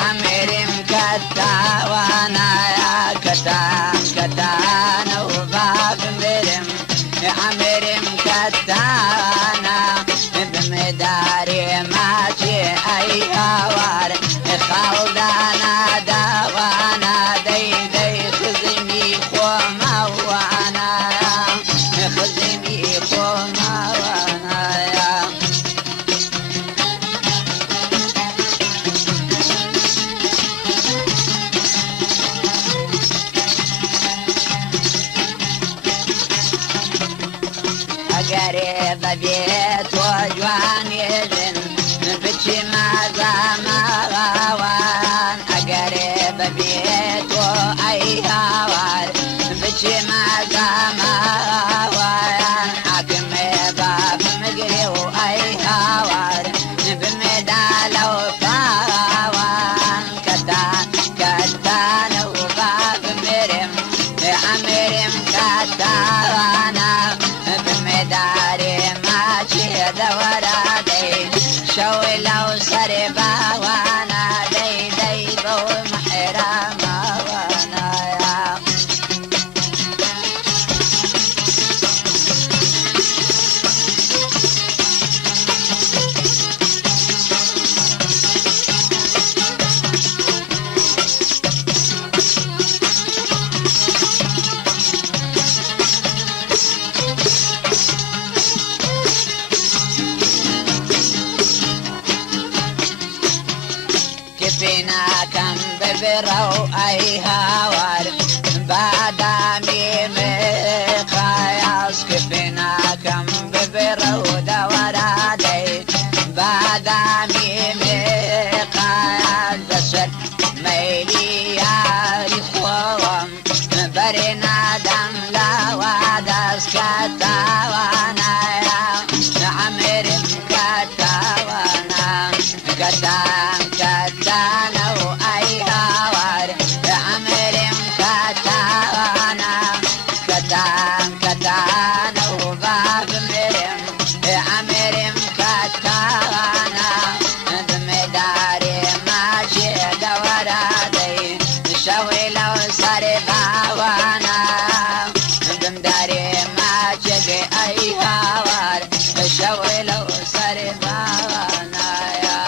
عمرم كتاوانا يا كتان وباب مرم عمرم كتانا بمداري ماشي أي هوار خالدانا داوانا دي خزمي خوما وانا خزمي خوما وانا يا قريب بيت وجوان يزن بتشي ماذا ما غوان قريب بيت وأي هوار بتشي ماذا ما غوان حكم باب مقري وأي هوار بمدال وفاوان كتان وباب مرم عمرم كتاوانا بمداري ماشي دورادي شوي لو سربا وانا دي بو محرما وانا يا كفينا كم ببرو أي هوار بادامي مقاياس كفينا كم ببرو دورادي بادامي مقاياس بسر ميلي ياري خوام برنا دم لا وادس كتاوانا يا عمرم كتاوانا كتان وأي هوار عمرم كتاوانا كتان وباب مرم عمرم كتاوانا بمداري ماشي دورادي شوي لو سربا وانا بمداري ماشي أي هوار شوي لو سربا وانا يا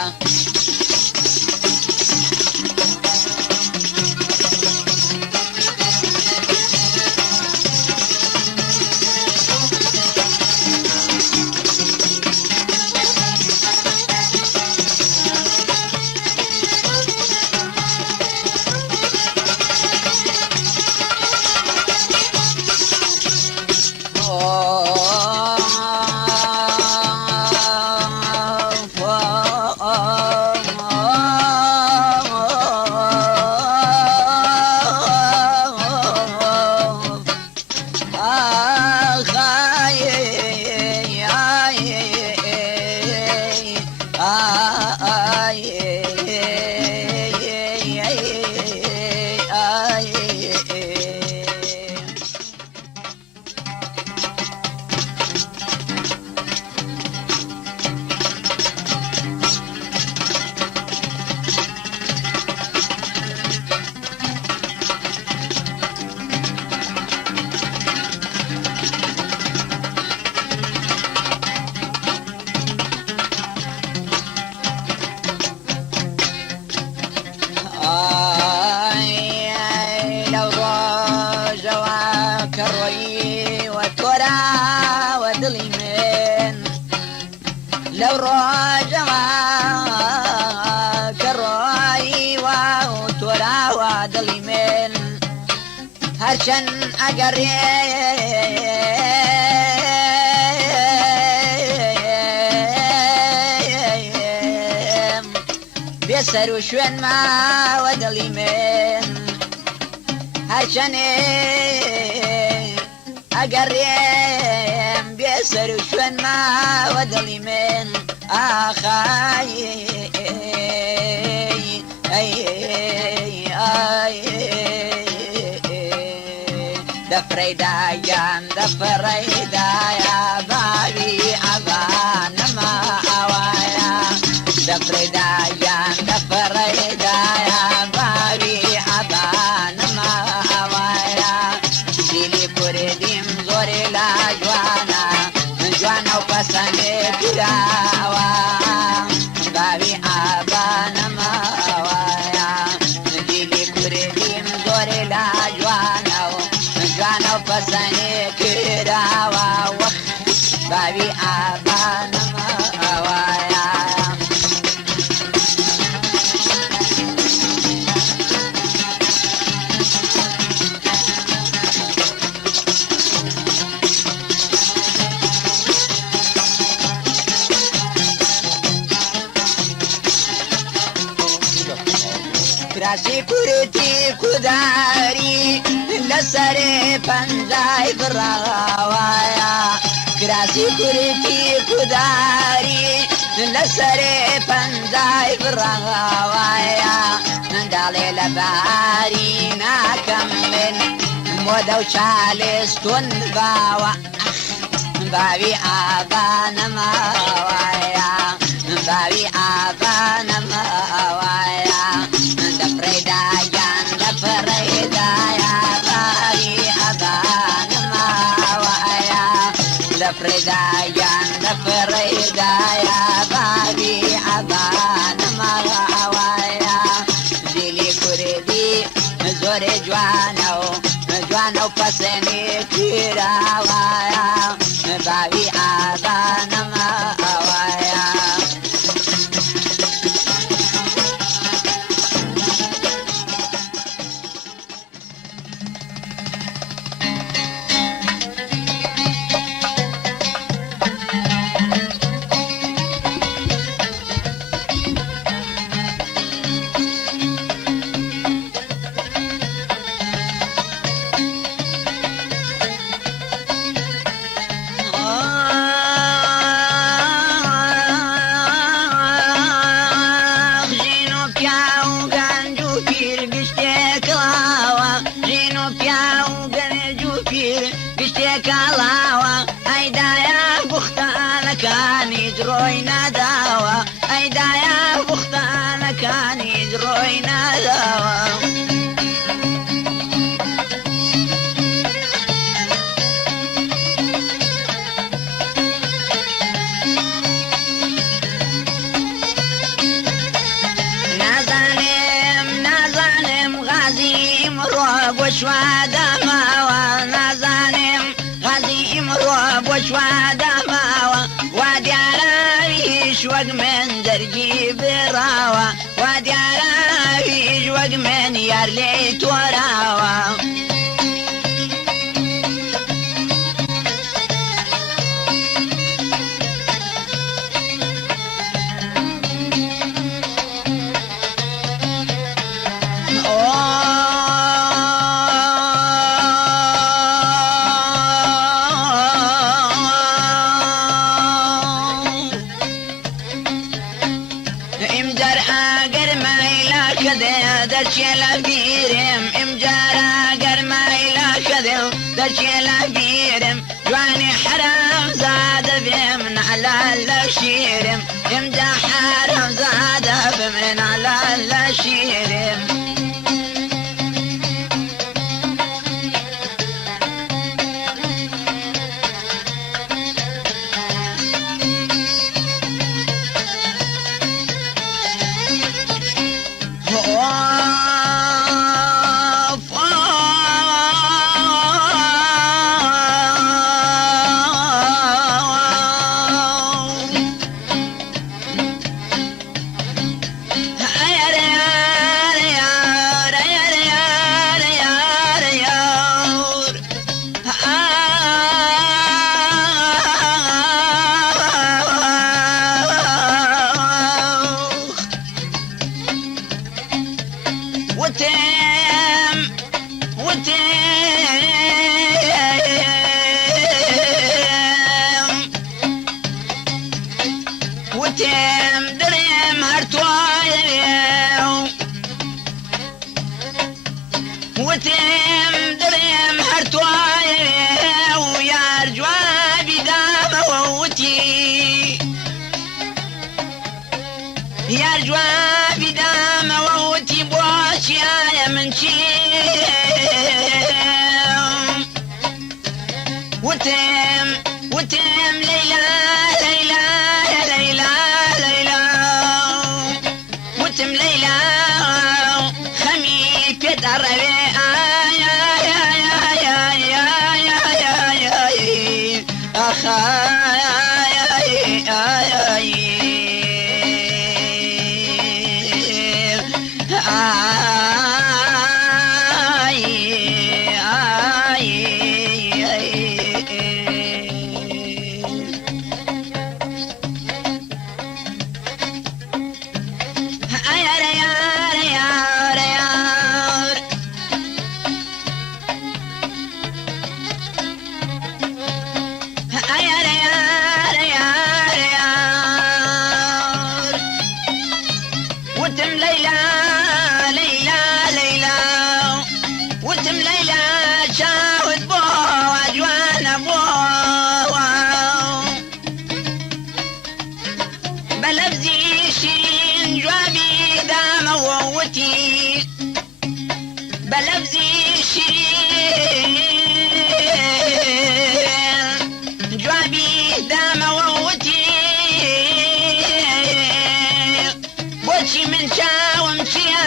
لو راجع كراي وتورا ودليمن هرشن أجري بيسر وشون ما ودليمن هرشن أجري بيسر وشون ما ودلي من أخاي دفريدا يا دفريدا يا بابي أبان ما أوايا دفريدا يا دفريدا يا بابي أبان ما أوايا ديلي كرديم زوري لا جوانا جوانا وبساني كراوا بابي أبان ما أوايا ديلي كرديم زوري لا جوانا جوانا وبساني كراوا وخ بابي أبان ما أوايا كراسي كورتي كوداري لسري پنجاي براوايا كراسي كورتي كوداري لسري پنجاي براوايا نندالي لباري ناكمل مودو شالستون باوا بابي آبان ماوايا بابي آبان ماوايا دفريدا يان دفريدا يا بابي آبان ماوايا دفريدا يان دفريدا يا بابي آبان ماوايا ديلي كردي زوري جوانو پسني كراوايا بابي آبان ماوايا روينا داوا ايدا يا بختانا كان روينا داوا نازانم غازي مروب وشوادا ماوا نازانم غازي مروب وشوادا ماوا وادي عرايش وق من درجي براوا وادي عرايش وق من يارليت وراوا درشيلا بيرم امجارا قرمايلا كذل درشيلا بيرم جواني حرام زاد بمن على الشيرم امجا حرام زاد بمن على الشيرم وتم ليلى ليلى ليلى وتم ليلى شاود بو واجوان بو بلفزي شين جوابي دام ووتي بلفزي شين جوابي دام ووتي بوشي من شا ومشيا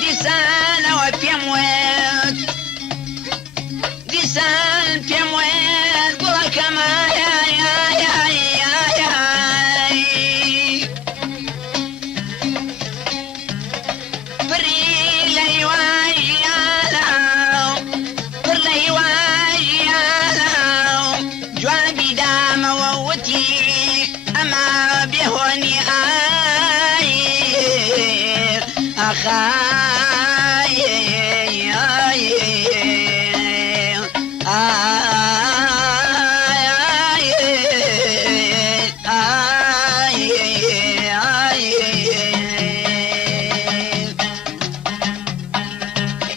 دي سنة وفيم ويت دي سنة فيم ويت قوة كما يا بري لي واجيالا بر لي واجيالا جوابي دام ووتي أما بهوني أخاي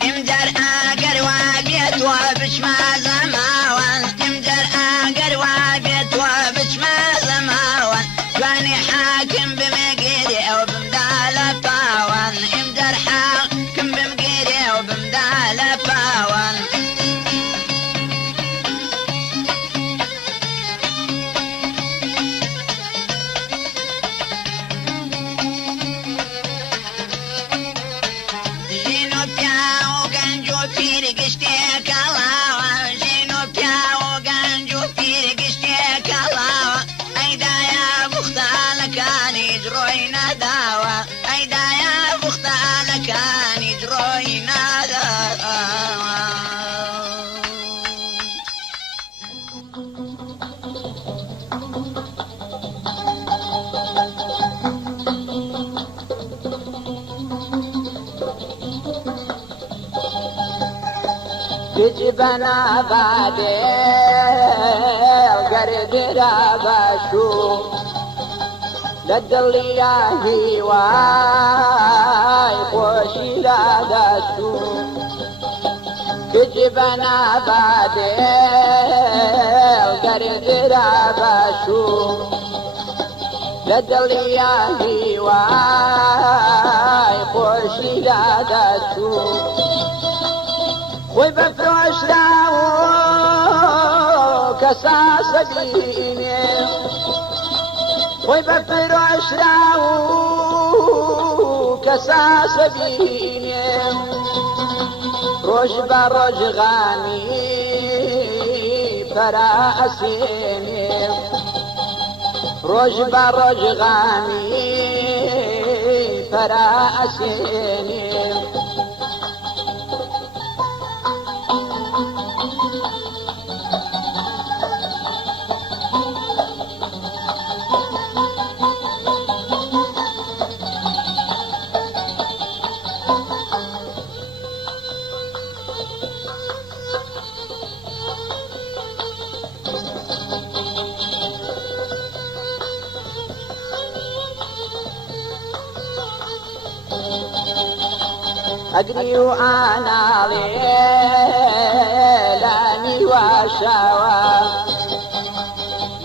امجر اگر وابيت وبش ما زماوان امجر اگر وابيت وبش ما زماوان جواني حاكم بمقيري او بمدالة باوان امجر حاكم بمقيري او بمدالة باوان جينو بياو قنجو فيري قشتيك الله جينو بياو قنجو فيري قشتيك الله ايدا يا بختالك اني جروينا داوا ايدا يا بختالك اني جروينا داوا تجبنا بعدي القرد رابشو لدلي يا هواي خوشي لا دشو تجبنا بعدي القرد رابشو لدلي يا هواي خوشي لا دشو خوي بفروش راو كساس بيني خوي بفروش راو كساس بيني روج بروج غاني فرا اسيني روج بروج غاني فرا اسيني أدري وأنا ليلاني وشاوى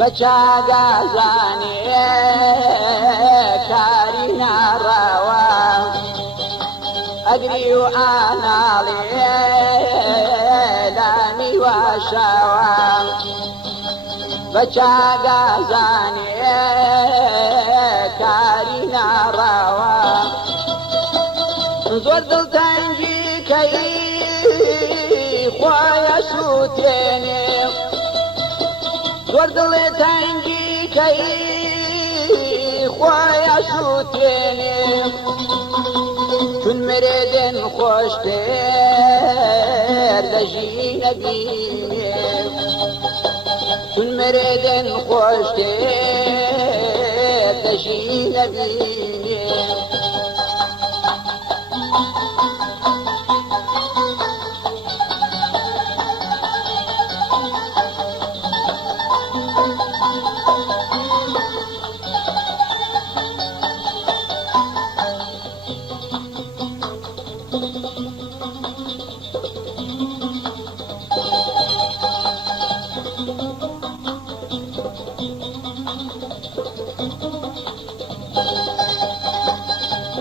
بشاقا زاني كارينا روا أدري وأنا ليلاني وشاوى بشاقا زاني كارينا روا زور دلتنجي كي خوايا سووتێنێ زۆر دڵێ تەنگی کەی خۆیە سووتێنێ چون مرێدن خۆش پێر لە ژی نەبینێ چون مرێدن خۆش پێر لە ژی نەبینێ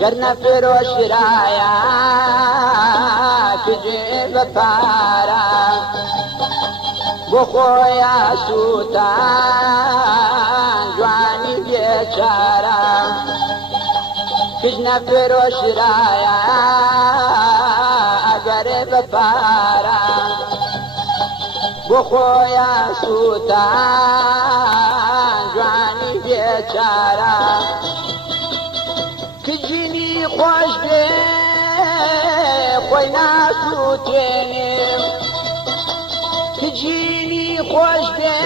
گەرنە فرۆشرایە کجێ بەپارە بۆ خۆیە سووتان جوانی بێچارە کژنە فرۆشرایە ئەگەرێ بەپارە بۆ خۆیە سووتان جوانی بێچارە کجینی خۆش بێ خۆی ناسووتێنێ کجینی خۆش بێ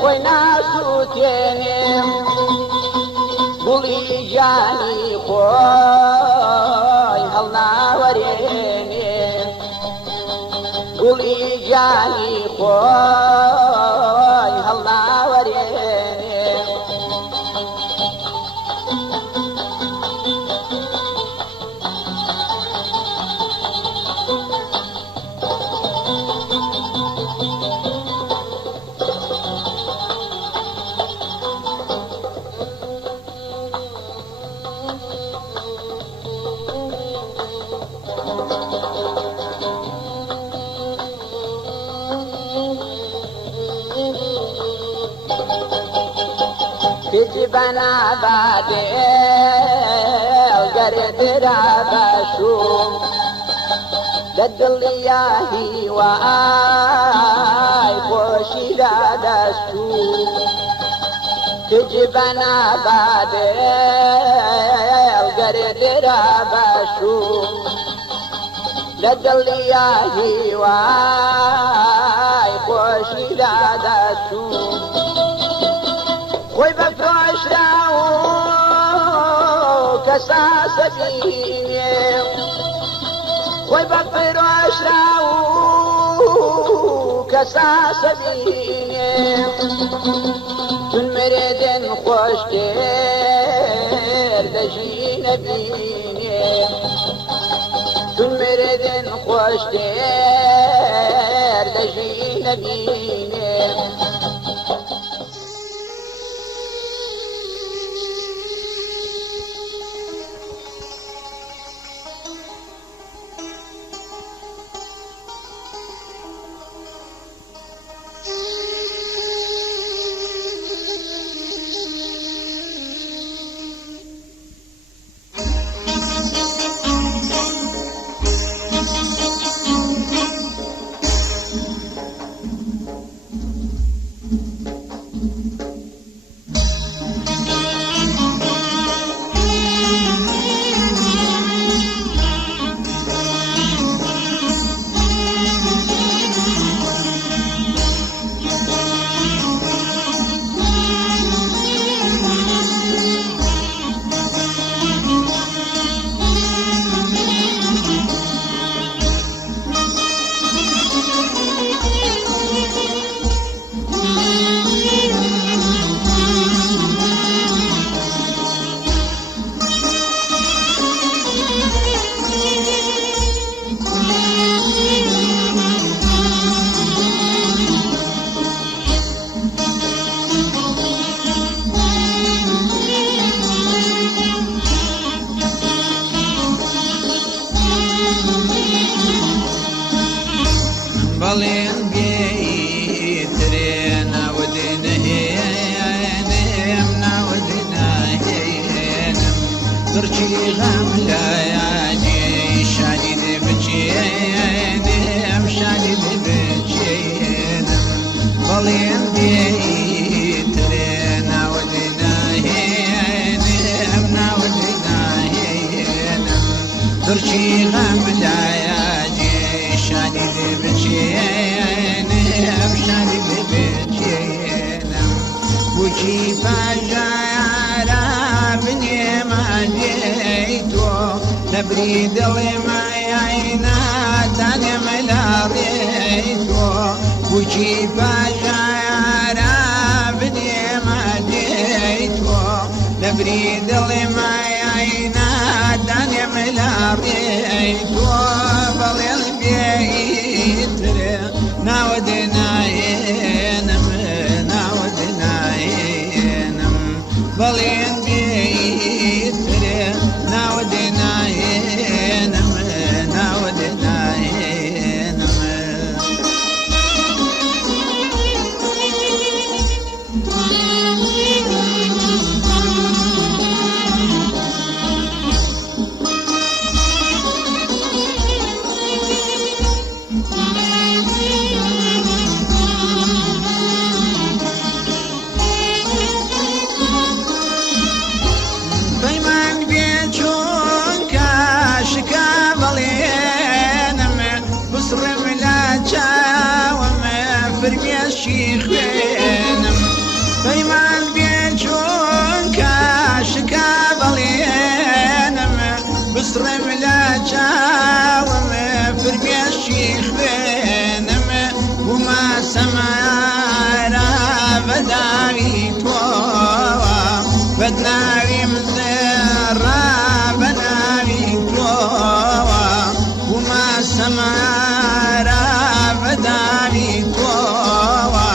خۆی ناسووتێنێ گوڵی جانی خۆی هەڵناوەرێنێ گوڵی جانی خۆی هەڵناوەرێنێ بنا بادل گردرا بشو ددلیا هیوای خوشی را دستو تجبنا بادل گردرا بشو ددلیا هیوای خوشی را دستو خوی بفروش راو کسا سبینه خوی بفروش راو کسا سبینه چون مردن خوش کرد جی نبینه چون مردن خوش کرد جی نبینه بەڵێن بێیترێ ناودنهێنم ناودنهێنم درچی غەم لایانی شادی بچێنم بوشي فجارا بني ما جيتو نبريد ما يعينا تاني ملاريتو بوشي فجارا بني ما جيتو نبريد ما يعينا تاني ملاريتو بليل بيتر ناودنا ينم ناودنا ينم بلين بيتر ناودنا ينم ناودنا ينم الشيخ بينم فيمان بيجون كاشكا بلينم بصرم لا جاوم فرمي الشيخ بينم وما سمارا بداري توا بدناري مزرا بداري توا وما سمارا بداري توا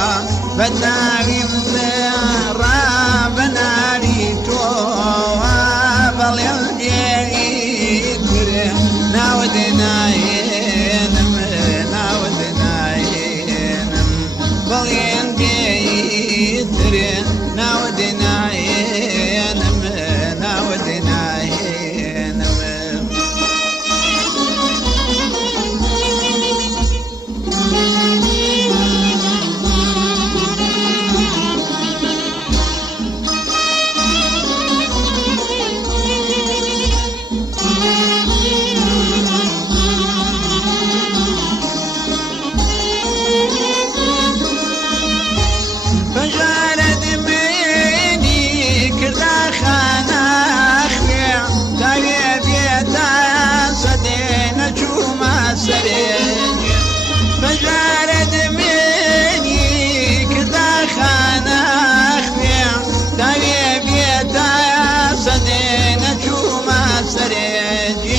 بدناري مزرا بداري توا بليل جيتر ناودنا ينم ناودنا ينم بليل جيتر ناودنا ينم ناودنا ينم فجارد مني كذا خانا خفيع داوي بيتا صدينا جوما سريجي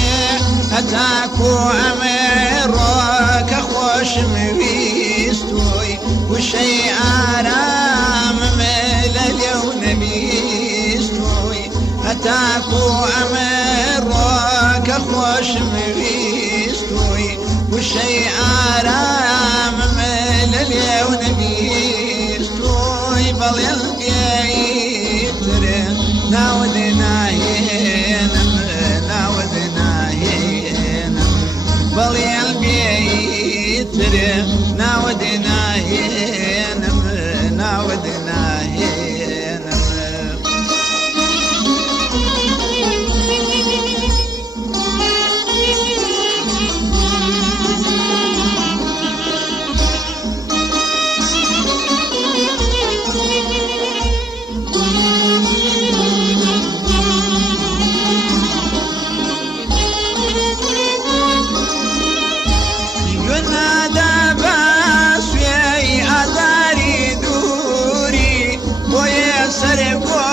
هتاكو عمرك خوش مويستوي وشي آرام ميل اليوم بيستوي هتاكو عمرك خوش مويستوي وشي آرام ميل اليوم بيستوي بليل جيتر ناودنا ينم ناودنا ينم بليل جيتر ناودنا ينم ناودنا ينم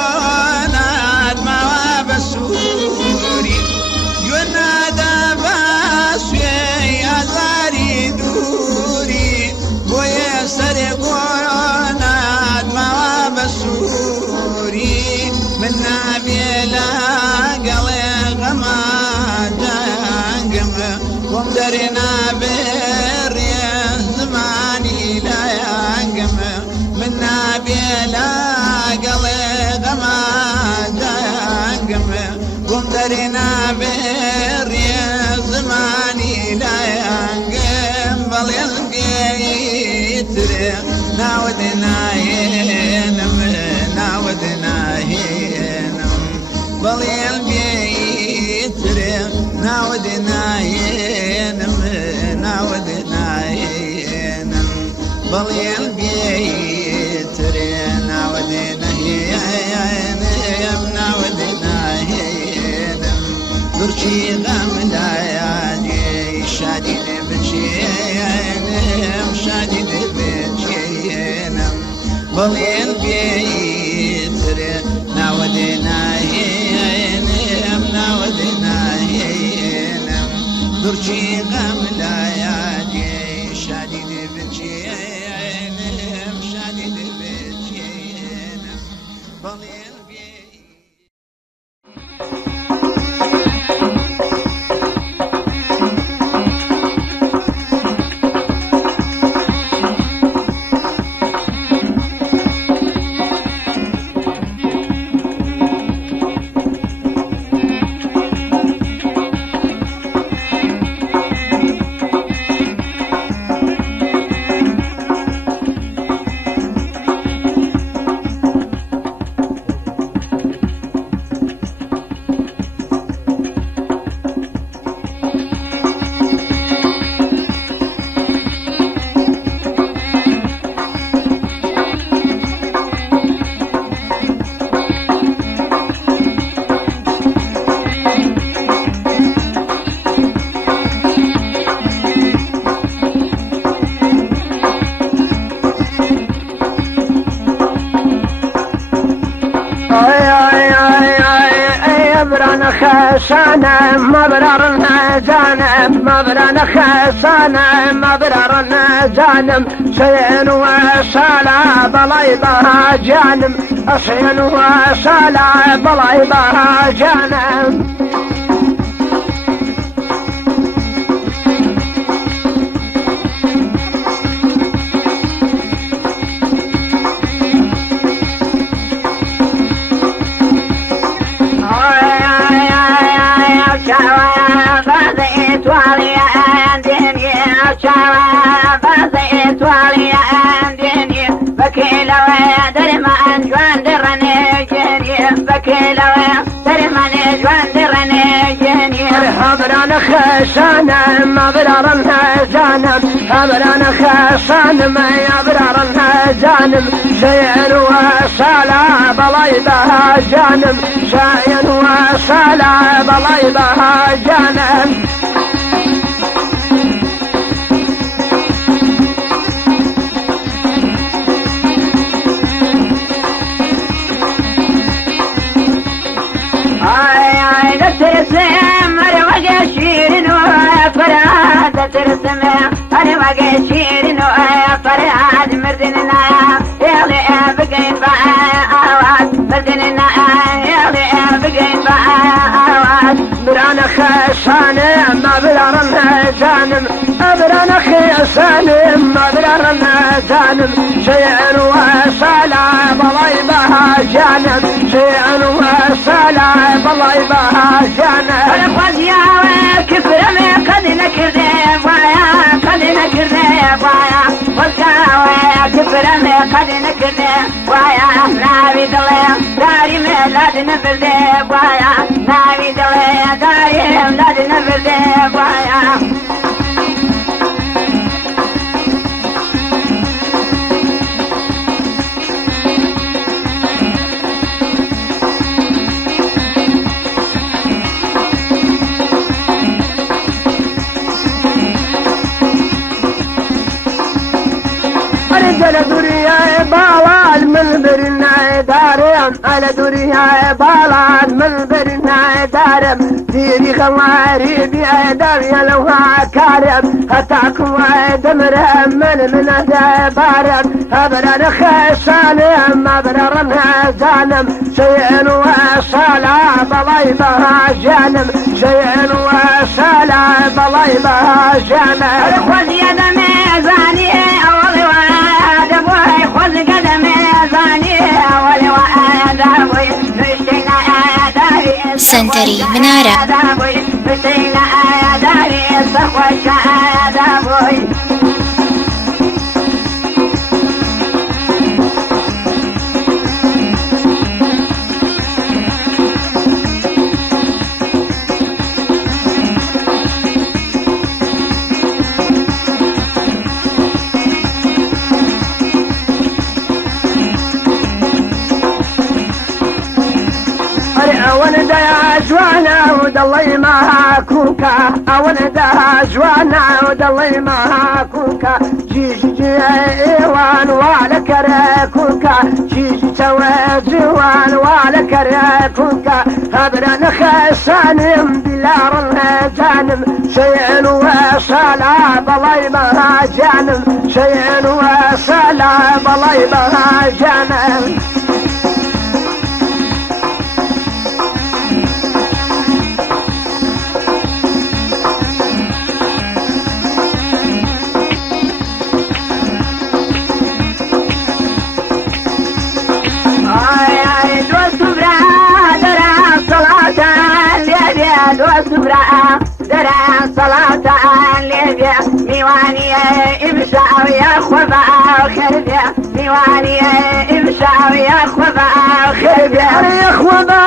سرقونات ما بسوري ينادى باسوي أزاري دوري بويا سرقونات ما بسوري من نبي لا قلق ما جنقم ومدرنا بريا زماني لا ينقم من نبي لا قلق ما جنقم ومدرنا بريا زماني لا ينقم بليل جيتر ناودنا ينم ناودنا ينم بليل جيتر ناودنا ينم ناودنا ينم بليل جيتر ناودنا برشي غم لا ياجي شديد بشينم شديد بشينم بلين بيتر ناودنا هينم ناودنا هينم برشي غم لا ياجي شديد بشينم شديد بشينم بلين خسانة مبررنا جانب مبرنا خسانة مبررنا جانب سين وسالا بلاي بها جانب سين وسالا بلاي بها جانب خسانة مبررنا جانب أبرنا خسانة ما يبررنا جانب شين وسالا بلاي بها جانب شين وسالا بلاي بها جانب ترسم أنا ما قشير إنه فراد مردنا يغلي بقين بعواد مردنا يغلي بقين بعواد برانا خسانة ما بررنا جانب برانا خسانة ما بررنا جانب شيء وسالا بلاي بها جانب شيء وسالا بلاي بها جانب الأخوات يا كفر ما قد نكرد كفر ما قد نكرد ويا نابي دلي داري ميلاد نفرد ويا نابي دلي داري ميلاد نفرد ويا على دنيا بالاد من برنا دارم على دنيا بالاد من برنا دارم ديري خواري بيدر يلوها كارم هتاكم دمرم من دبارم أبرر خسانم أبررنا جانم شيء وسالا بلاي بها جانم شيء وسالا بلاي بها جانم خذ يد ميزاني سنتري منارة ودلي ما كوكا أولدها جوانا ودلي ما كوكا جيجي إيوان وعلى كوكا جيجي توا جوان وعلى كوكا هبرا نخسانم بلار جانم شيء وصلا بلاي ما جانم شيء وصلا بلاي ما جانم درع صلاة ليبيا ميواني امشاء ويا خبا خربيا ميواني امشاء ويا خبا خربيا يا خبا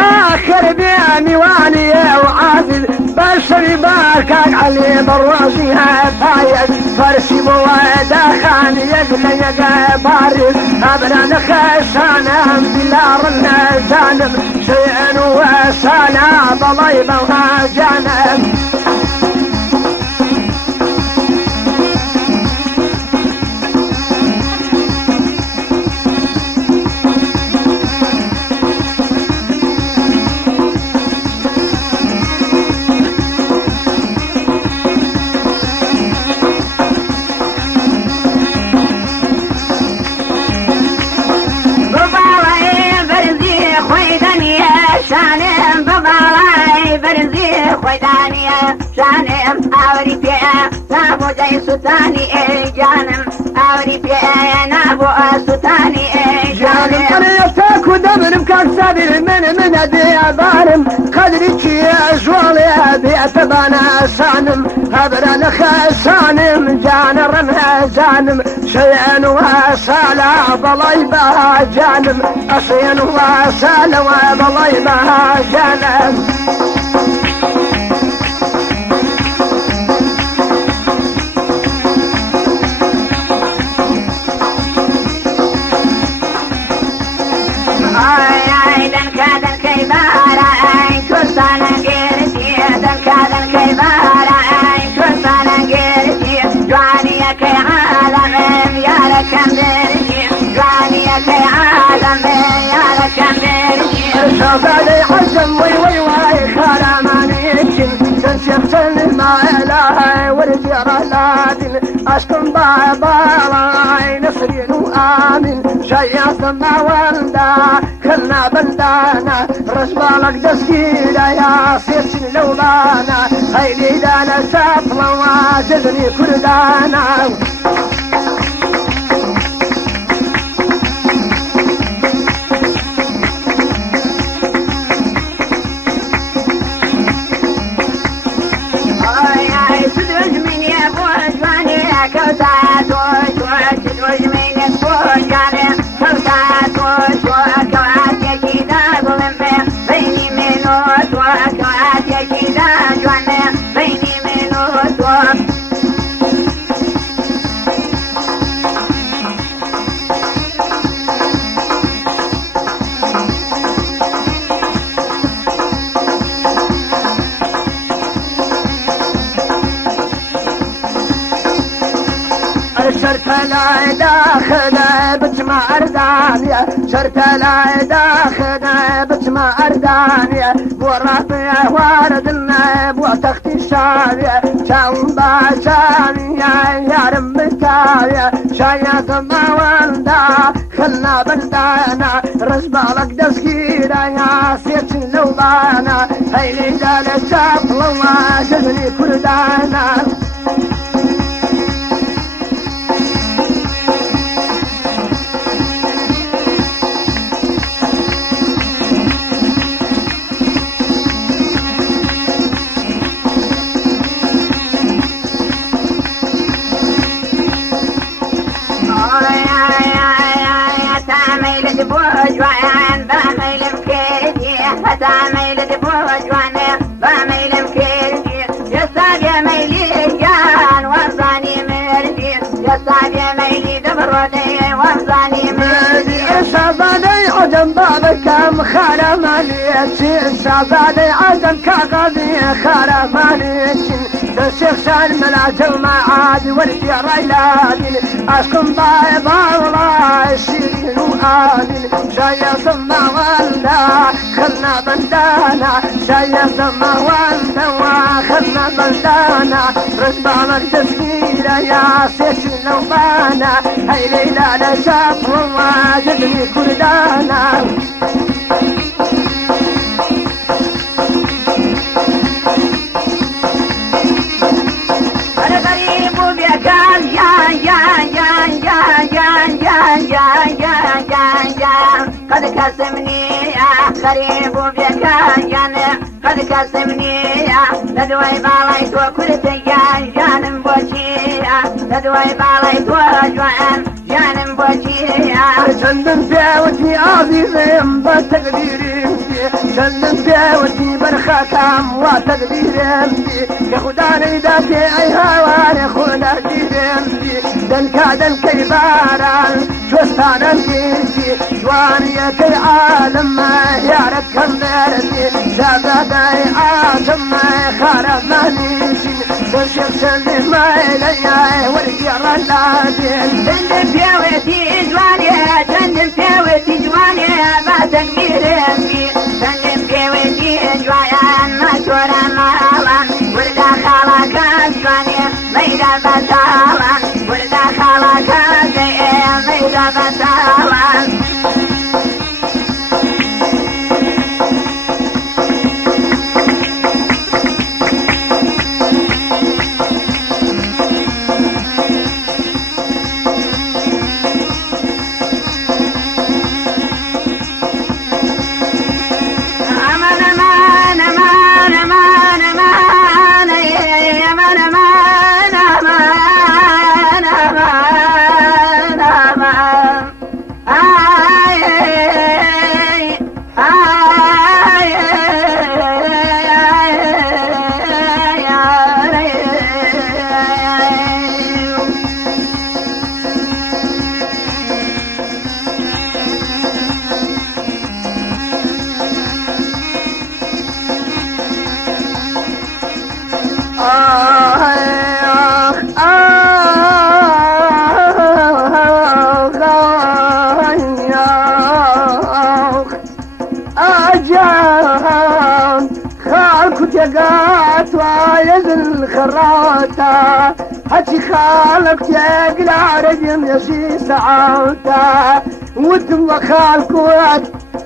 خربيا ميواني وعادل بشري باكاك علي بروازيها فايد فرسي بوادا خان يقل يقا بارد ابنا نخشانا بلار الجانب شيئا وسالا بلايبا جانب جانم أوري فيها نابو جاي ستاني جانم أوري فيها نابو ستاني جانم أنا يفتاك ودمر مكاك سابر من أدي بارم قدري كي أجوالي بيعتبانا سانم هبرا نخسانم جان رمها جانم شيئا وسالا بلايبا جانم أشيئا وسالا بلايبا جانم شغالي عزم وي وي وي خرماني كن سنشفتن ما إلهي ورجع رهلاتن أشكن بابالاي نصرين وآمن شياط ما ولدا كلنا بلدانا رجبالك دسكيلا يا سيرتن لولانا هيلي دانا سافلا واجدني كردانا شرط لا داخله بتما أردانية شرط لا داخله بتما أردانية ورافع وارد الناب وتختي الشارية شام باشانية يا رمكاية شايات ما ولدا خلنا بلدانا رجبالك دسكيرة يا سيرتي لولانا هيلي دالة شافلة واجدني كردانا عدم بابكم خرمانيتي سابادي عدم كغبي خرمانيتي الشيخ الملات وما عاد ولدي ريلاني أسكن بايبا والله الشيرين وآمين شايا ثم والدا خلنا بندانا شايا ثم والدا وخلنا بندانا رجبع مقدس كيرا يا سيتي لو بانا هاي ليلى لشاف وواجدني كردانا قد كسمني يا غريب بك قد كسمني يا لدوي باليت وكرت يا جانم بوشي لدوي باليت وجوان جانم بوشي سلم دعوتي عظيم بتقديري سلم دعوتي برخاتم وتقديري يا خداني ذاتي اي هواني خداني دلك يباران شوستان انتي جواني كي عالم يارك كمبرتي شابداي عالم خارب مانيشي سنشيخ سلم ما إلي ورقي رلادين سلم بيوتي جواني سلم بيوتي جواني ما تنميرني سلم بيوتي جواني ما تورا مالان ورقا خالك جواني ميدا بطالان ورقا خالك ميدا بطالان جات وايد الخراطة حكي خالك تقلع رجم يشي سعوتا وتم خالكوات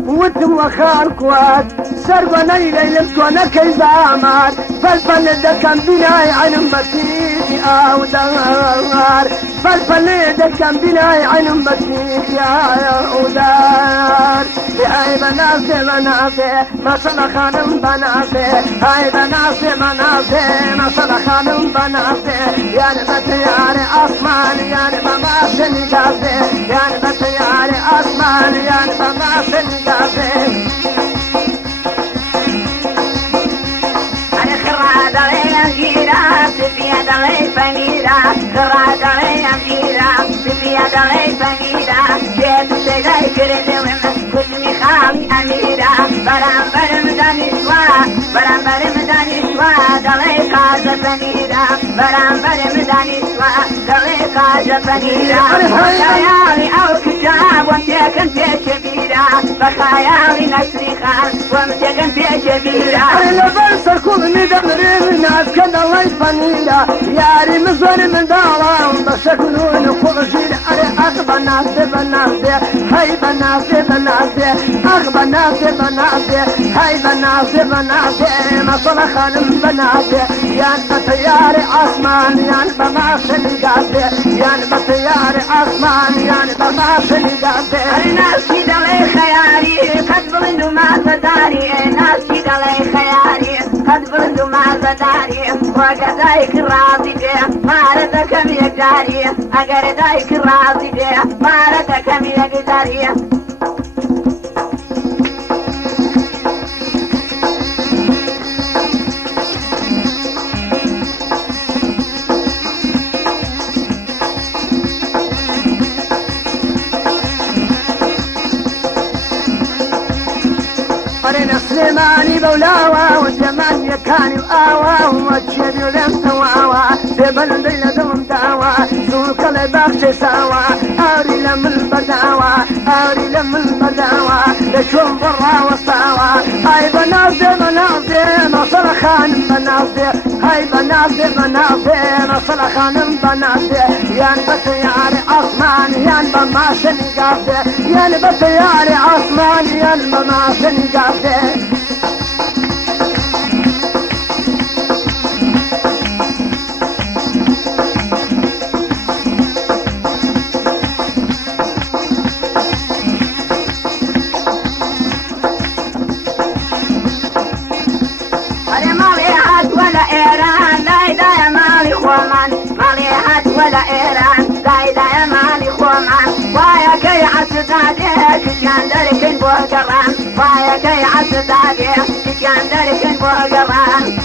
وتم خالكوات سربنا إليك وانا كيزامات فالفل دكم بناي عن متيتي او دار فالفل دكم بناي عن متيتي او دار هاي بناسي مناسي ما صلى خانم بناسي هاي بناسي مناسي ما صلى خانم بناسي يعني بتياري أصمان يعني بماسي نقاسي يعني بتياري أصمان يعني بماسي نقاسي أنا خراد علي أمجيرا سبياد علي فنيرا خراد علي أمجيرا سبياد علي فنيرا جيت سيداي كردوم كتمي خالي أميرا برام برم دانشوا برام برم دانشوا دلي قاجة فنيرا برام برم دانشوا دلي قاجة فنيرا بخيالي أو كتاب وانتكن في شبيرا بخيالي نشري خال وانتكن في شبيرا أنا بنسى كل ندمري من ناس كان الله يفنيرا ياري مزور من دارهم بشكلون كل جيل أنا أغبى ناس بناسي هاي بناسي بناسي أغبى ناس بناسي هاي بناسي بناسي ما صلى خانم بناسي يان بطياري عثمان يان بماسي نقاسي يان بطياري عثمان يان بماسي نقاسي الناس كده لي خياري قد بلندو ما تداري الناس كده لي خياري قد بلندو ما تداري وقدايك راضي ما ردك ميقداري أقر دايك راضي ما ردك ميقداري أرنا سليماني بولاوا والجمال كان يقاوا ومتشب يلم تواوا تبن بلدهم داوا سوق الباخش ساوا أوري لم البداوا أوري لم البداوا لشوم برا وصاوا هاي بنازي بنازي نصر خان بنازي هاي بنازي بنازي نصر خان بنازي يان بتياري عثمان يان بماشن قاضي يان بتياري عثمان يان بماشن قاضي ولا إيران زايدة يا مالي خومان وايا كي عسدادي كان درك بوغران وايا كي عسدادي كان درك بوغران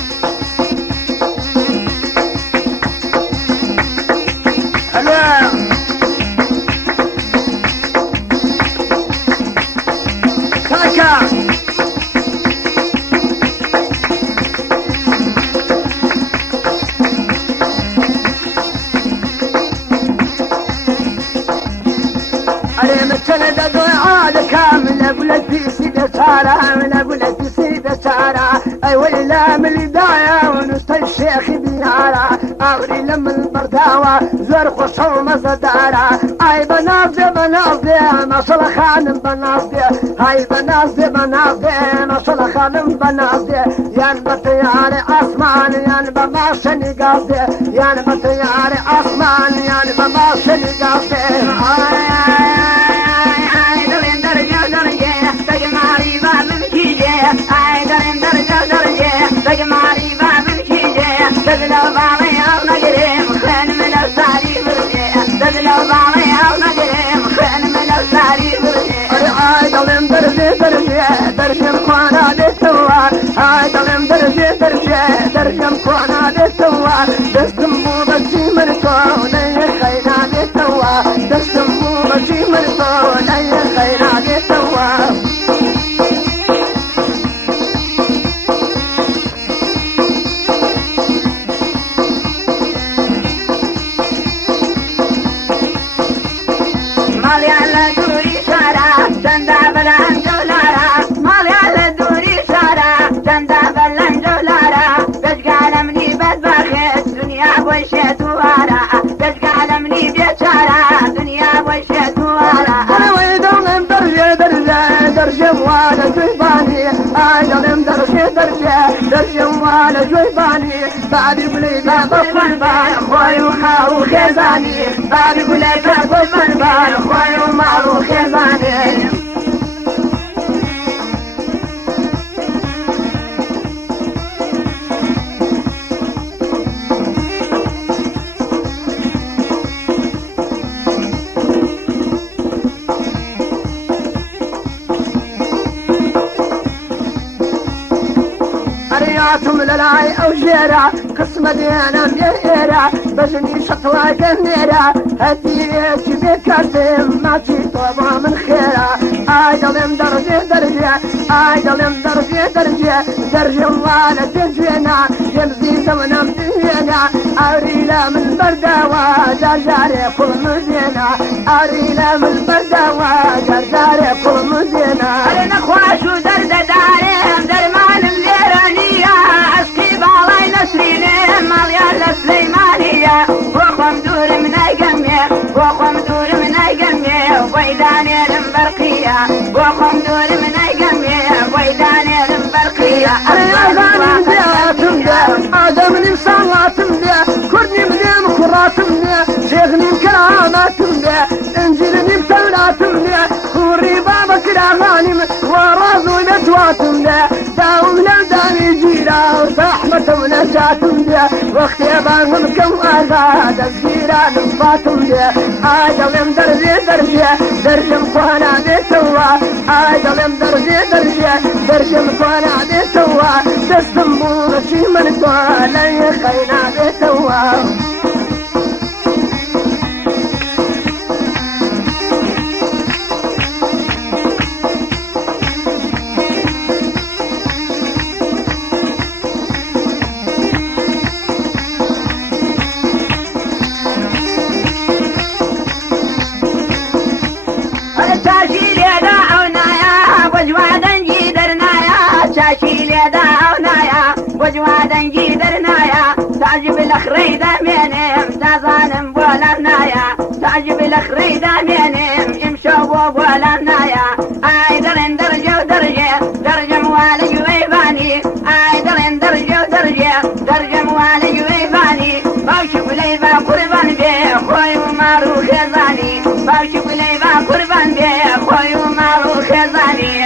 اي ويلا من البداية ونص الشيخ ديارة اغري لم البرداوة زرق وصوم زدارة اي بنازي بنازي مصر خانم بنازي هاي بنازي بنازي مصر خانم بنازي يان بطياري عثمان يان بماشني قاضي يان بطياري عثمان يان بماشني قاضي درجم كوانا للتوار هاي دلم درجم كوانا للتوار دستم بوبتي مرتو لي خينا للتوار دستم بوبتي مرتو لي خينا للتوار مالي على دوري سارة تندى بلان جولارا مالي على دوري سارة تندى بلان جولارا تشقى لمني بدبخت دنيا بوشيت وارا تشقى لمني بيشارة دنيا بوشيت وارا انا ويدهم درجة وانا جويباني ايدهم درجة وانا جويباني بعد يقولي بابا قلبان خوي وخاو خيزاني بعد يقولي بابا قلبان خوي ومعرو خيزاني أرياتهم للاي أو جيرا قسمة ديانا ميرا بجني شطوة قنيرا هديتي بكرتم ما طوبة من خيرا آيدلم درجة وانا تنجينا يمزي زمنا مدينا أريلا من برداوة جارجاري كل مدينة أريلا من برداوة جارجاري كل مدينة أرينا خواشو درد داريم درمان الليرانية أسكي بالاي نسريني ماليا لسليمانية وخم دور من أيقمي وخم دور من أيقمي وبيداني المبرقية وخم دور من أيقمي وبيداني المبرقية آدم صلاتم ده كرني بديم كراتم ده شيخني كراماتم ده انجلني بتولاتم ده خوري بابا كراغانم ورازو نتواتم ده داوم لوداني جيرا وزحمة ونجاتم ده واختي بانهم كم آغاد الزيرا نفاتم ده آدم درجة مقوانا بيتوا آدم درجة مقوانا بيتوا دستمبور شي من لي خينا بيتوا دنجي درنايا تعجب الأخري دامينم تازانم بولنايا تعجب الأخري دامينم امشوا بولنايا اي درن درجة ودرجة درجة موالي ويباني اي درن درجة ودرجة درجة موالي ويباني باشوف ليبا قربان بيه خوي ومارو خزاني باشوف ليبا قربان بيه خوي ومارو خزاني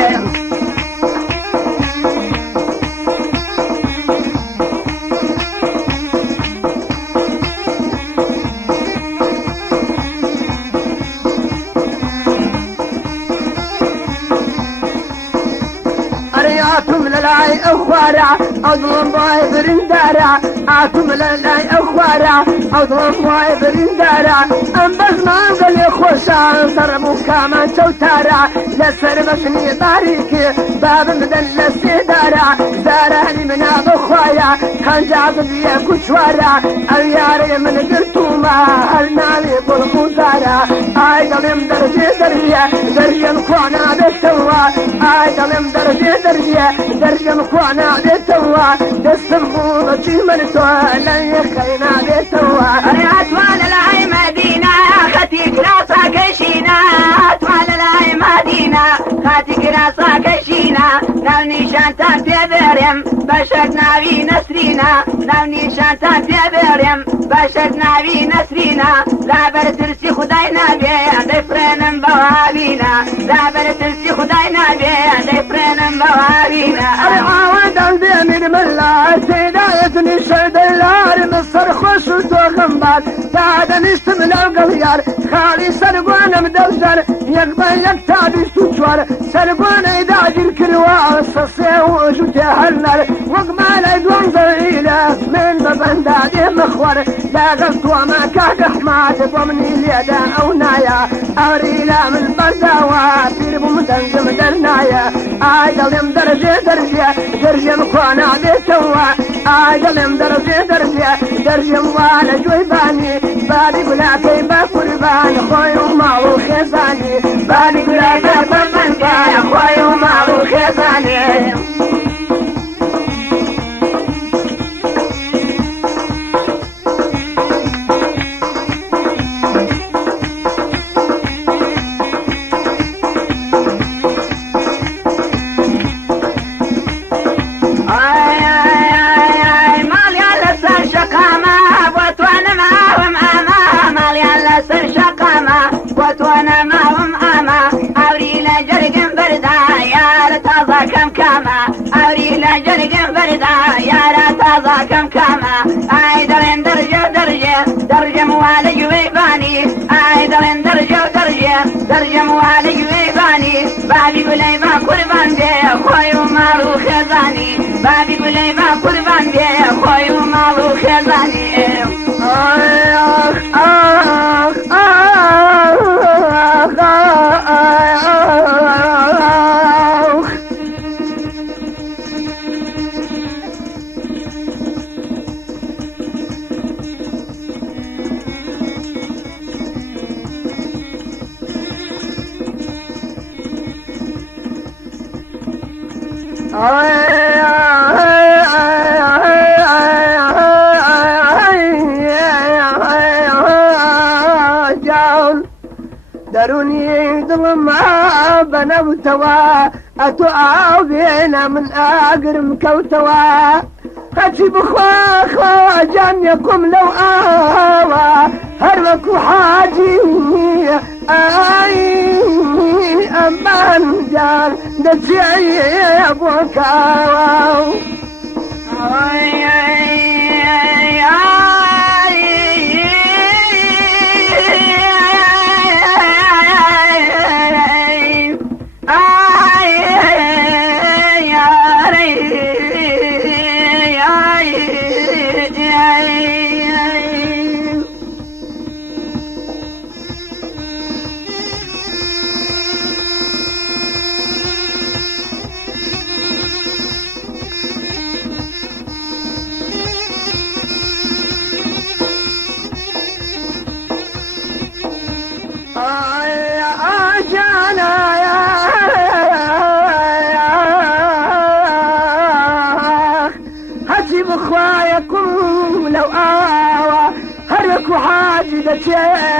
أتم للاي أخوارع أضرب باي برندارع أتم للاي أخوارع أضرب باي برندارع أم بس ما أنزل يخوشا ضربوا كمان شوتارع لسر بسني طريقي باب مدن لسيدارع زارعني من أخوايا كان جاذب يا كشوارع الياري من قلتوما هل نالي بالمزارع أيضا من درجة درجة درجة مكوانا بالتوا أيضا من درجة درجة مكوانا بالتوا دستمبوضة جيمنتوا لن يخينا بالتوا أنا أطوال العي مدينة خاتيك راسا كشينا أطوال العي مدينة خاتيك راسا كشينا نوني شانتان تبرم بشرنا في نسرينا نوني شانتان تبرم بشرنا في نسرينا لا برترسي خداينا بيه دفرنا بوابينا لا برترسي خداينا بيه دفرنا بوابينا عاود البيمين من الله سيدايتني شهد اللار مصر خوش وتوغنبال بعد نشتم القليار خالي سرقونا مدوزر يقبل يكتابي سوشوار سرقونا يداج الكروار صصي وجوتي هلر وقمال يدوان زرعيلة من ببندادي مخور لا غلط وما كاك احماد ومني اليدا او نايا اوريلا من برداوا بيربو مدنزم درنايا ايضا درجة مكوانا بيتوا ايضا درجة موانا جويباني بالي قلاكي بقربان خوي ومالو خزاني بالي قلاكي بقربان خوي ومالو خزاني وانا معهم اما اوري لا جرقن بردا يا رتازا كم كاما اوري لا جرقن بردا يا رتازا كم كاما اي درين درجة موالي ويباني اي درين درجة موالي ويباني بابي قولي ما قربان بيه خوي ومالو خزاني بابي قولي ما قربان بيه خوي ومالو خزاني دروني ظلم بنوتوا أتعاوبين من أقرم كوتوا خاتي بخوا خوا جانيكم لو هربكوا حاجي أمان جان دتعي أبوكاو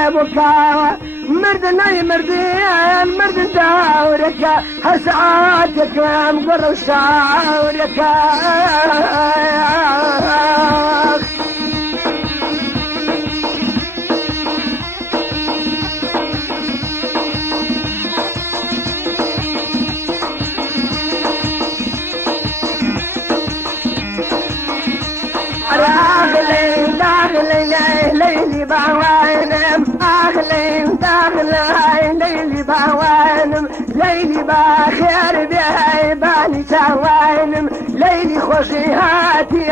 بكاوة مردنا مردين مرد داورك هسعاتك مقر شعورك ليلي بوانم أغلين داخل ليلي بوانم ليلي بخير بيباني توانم ليلي خوشي هاتي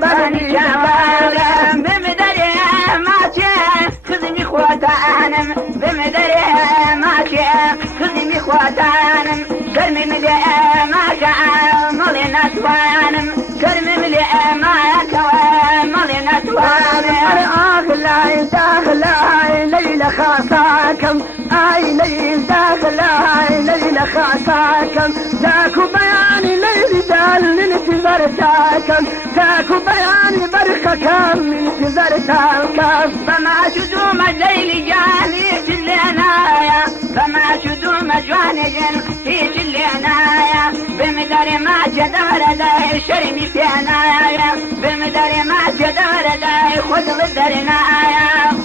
باني توانم بمدري ماشي خذني خواتانم بمدري ماشي خذني خواتانم كرمي ملي ماشي مولي نتوانم كرمي ملي ماشي مولي نتوانم أغلى داخل ليلة خاصاكم أي ليل داخل ليلة خاصاكم تاكو بياني ليل دال من تزرتاكم تاكو بياني برخكم من تزرتاكم فما شدوم الليل جاني تلينايا فما شدوم جواني في تلينايا بمدري ما جدار داي شرمي فينايا بمدري ما جدار داي خذ غدرنايا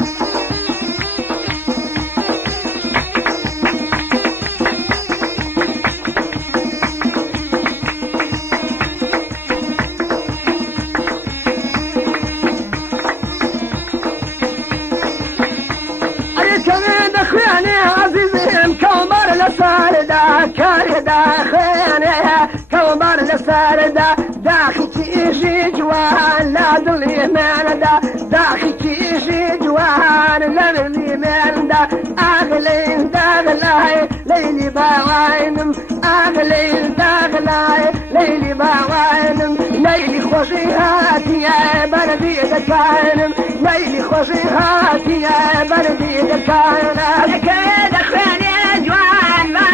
كاردا خيانة كوبر لساردا داخل تيجي جوان لا ضلي من دا داخل تيجي جوان لا ضلي من دا أغلين داغلاي ليلي باوانم أغلين داغلاي ليلي باوانم ليلي خوشي هاتي يا بلدي دكانم ليلي خوشي هاتي يا بلدي دكانم كيد خيانة جوان ما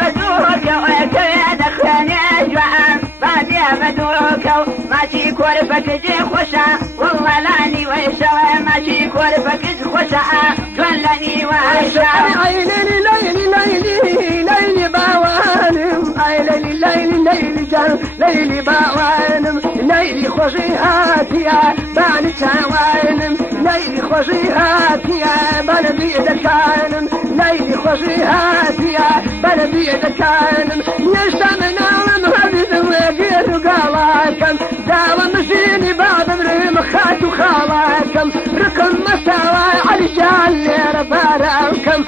بدوك وكيد خيانة جوان بعدي بدوك ماشي كورفك جي خوشا والله لاني ويشا ماشي كورفك جي خوشا جولاني ويشا ليلي ليلي ليلي ليلي باوانم اي ليلي ليلي ليلي جان ليلي باوانم ليلي خوشي هاتيا باني تاوانم ليلي خوشي هاتيا بلدي دكانم ليلي خوشي هاتيا بلدي دكانم يشتمنا ومهبذ وغير قالاكم داوم مشيني بعض برهم خاتو خالاكم ركن مستوى على جال رباركم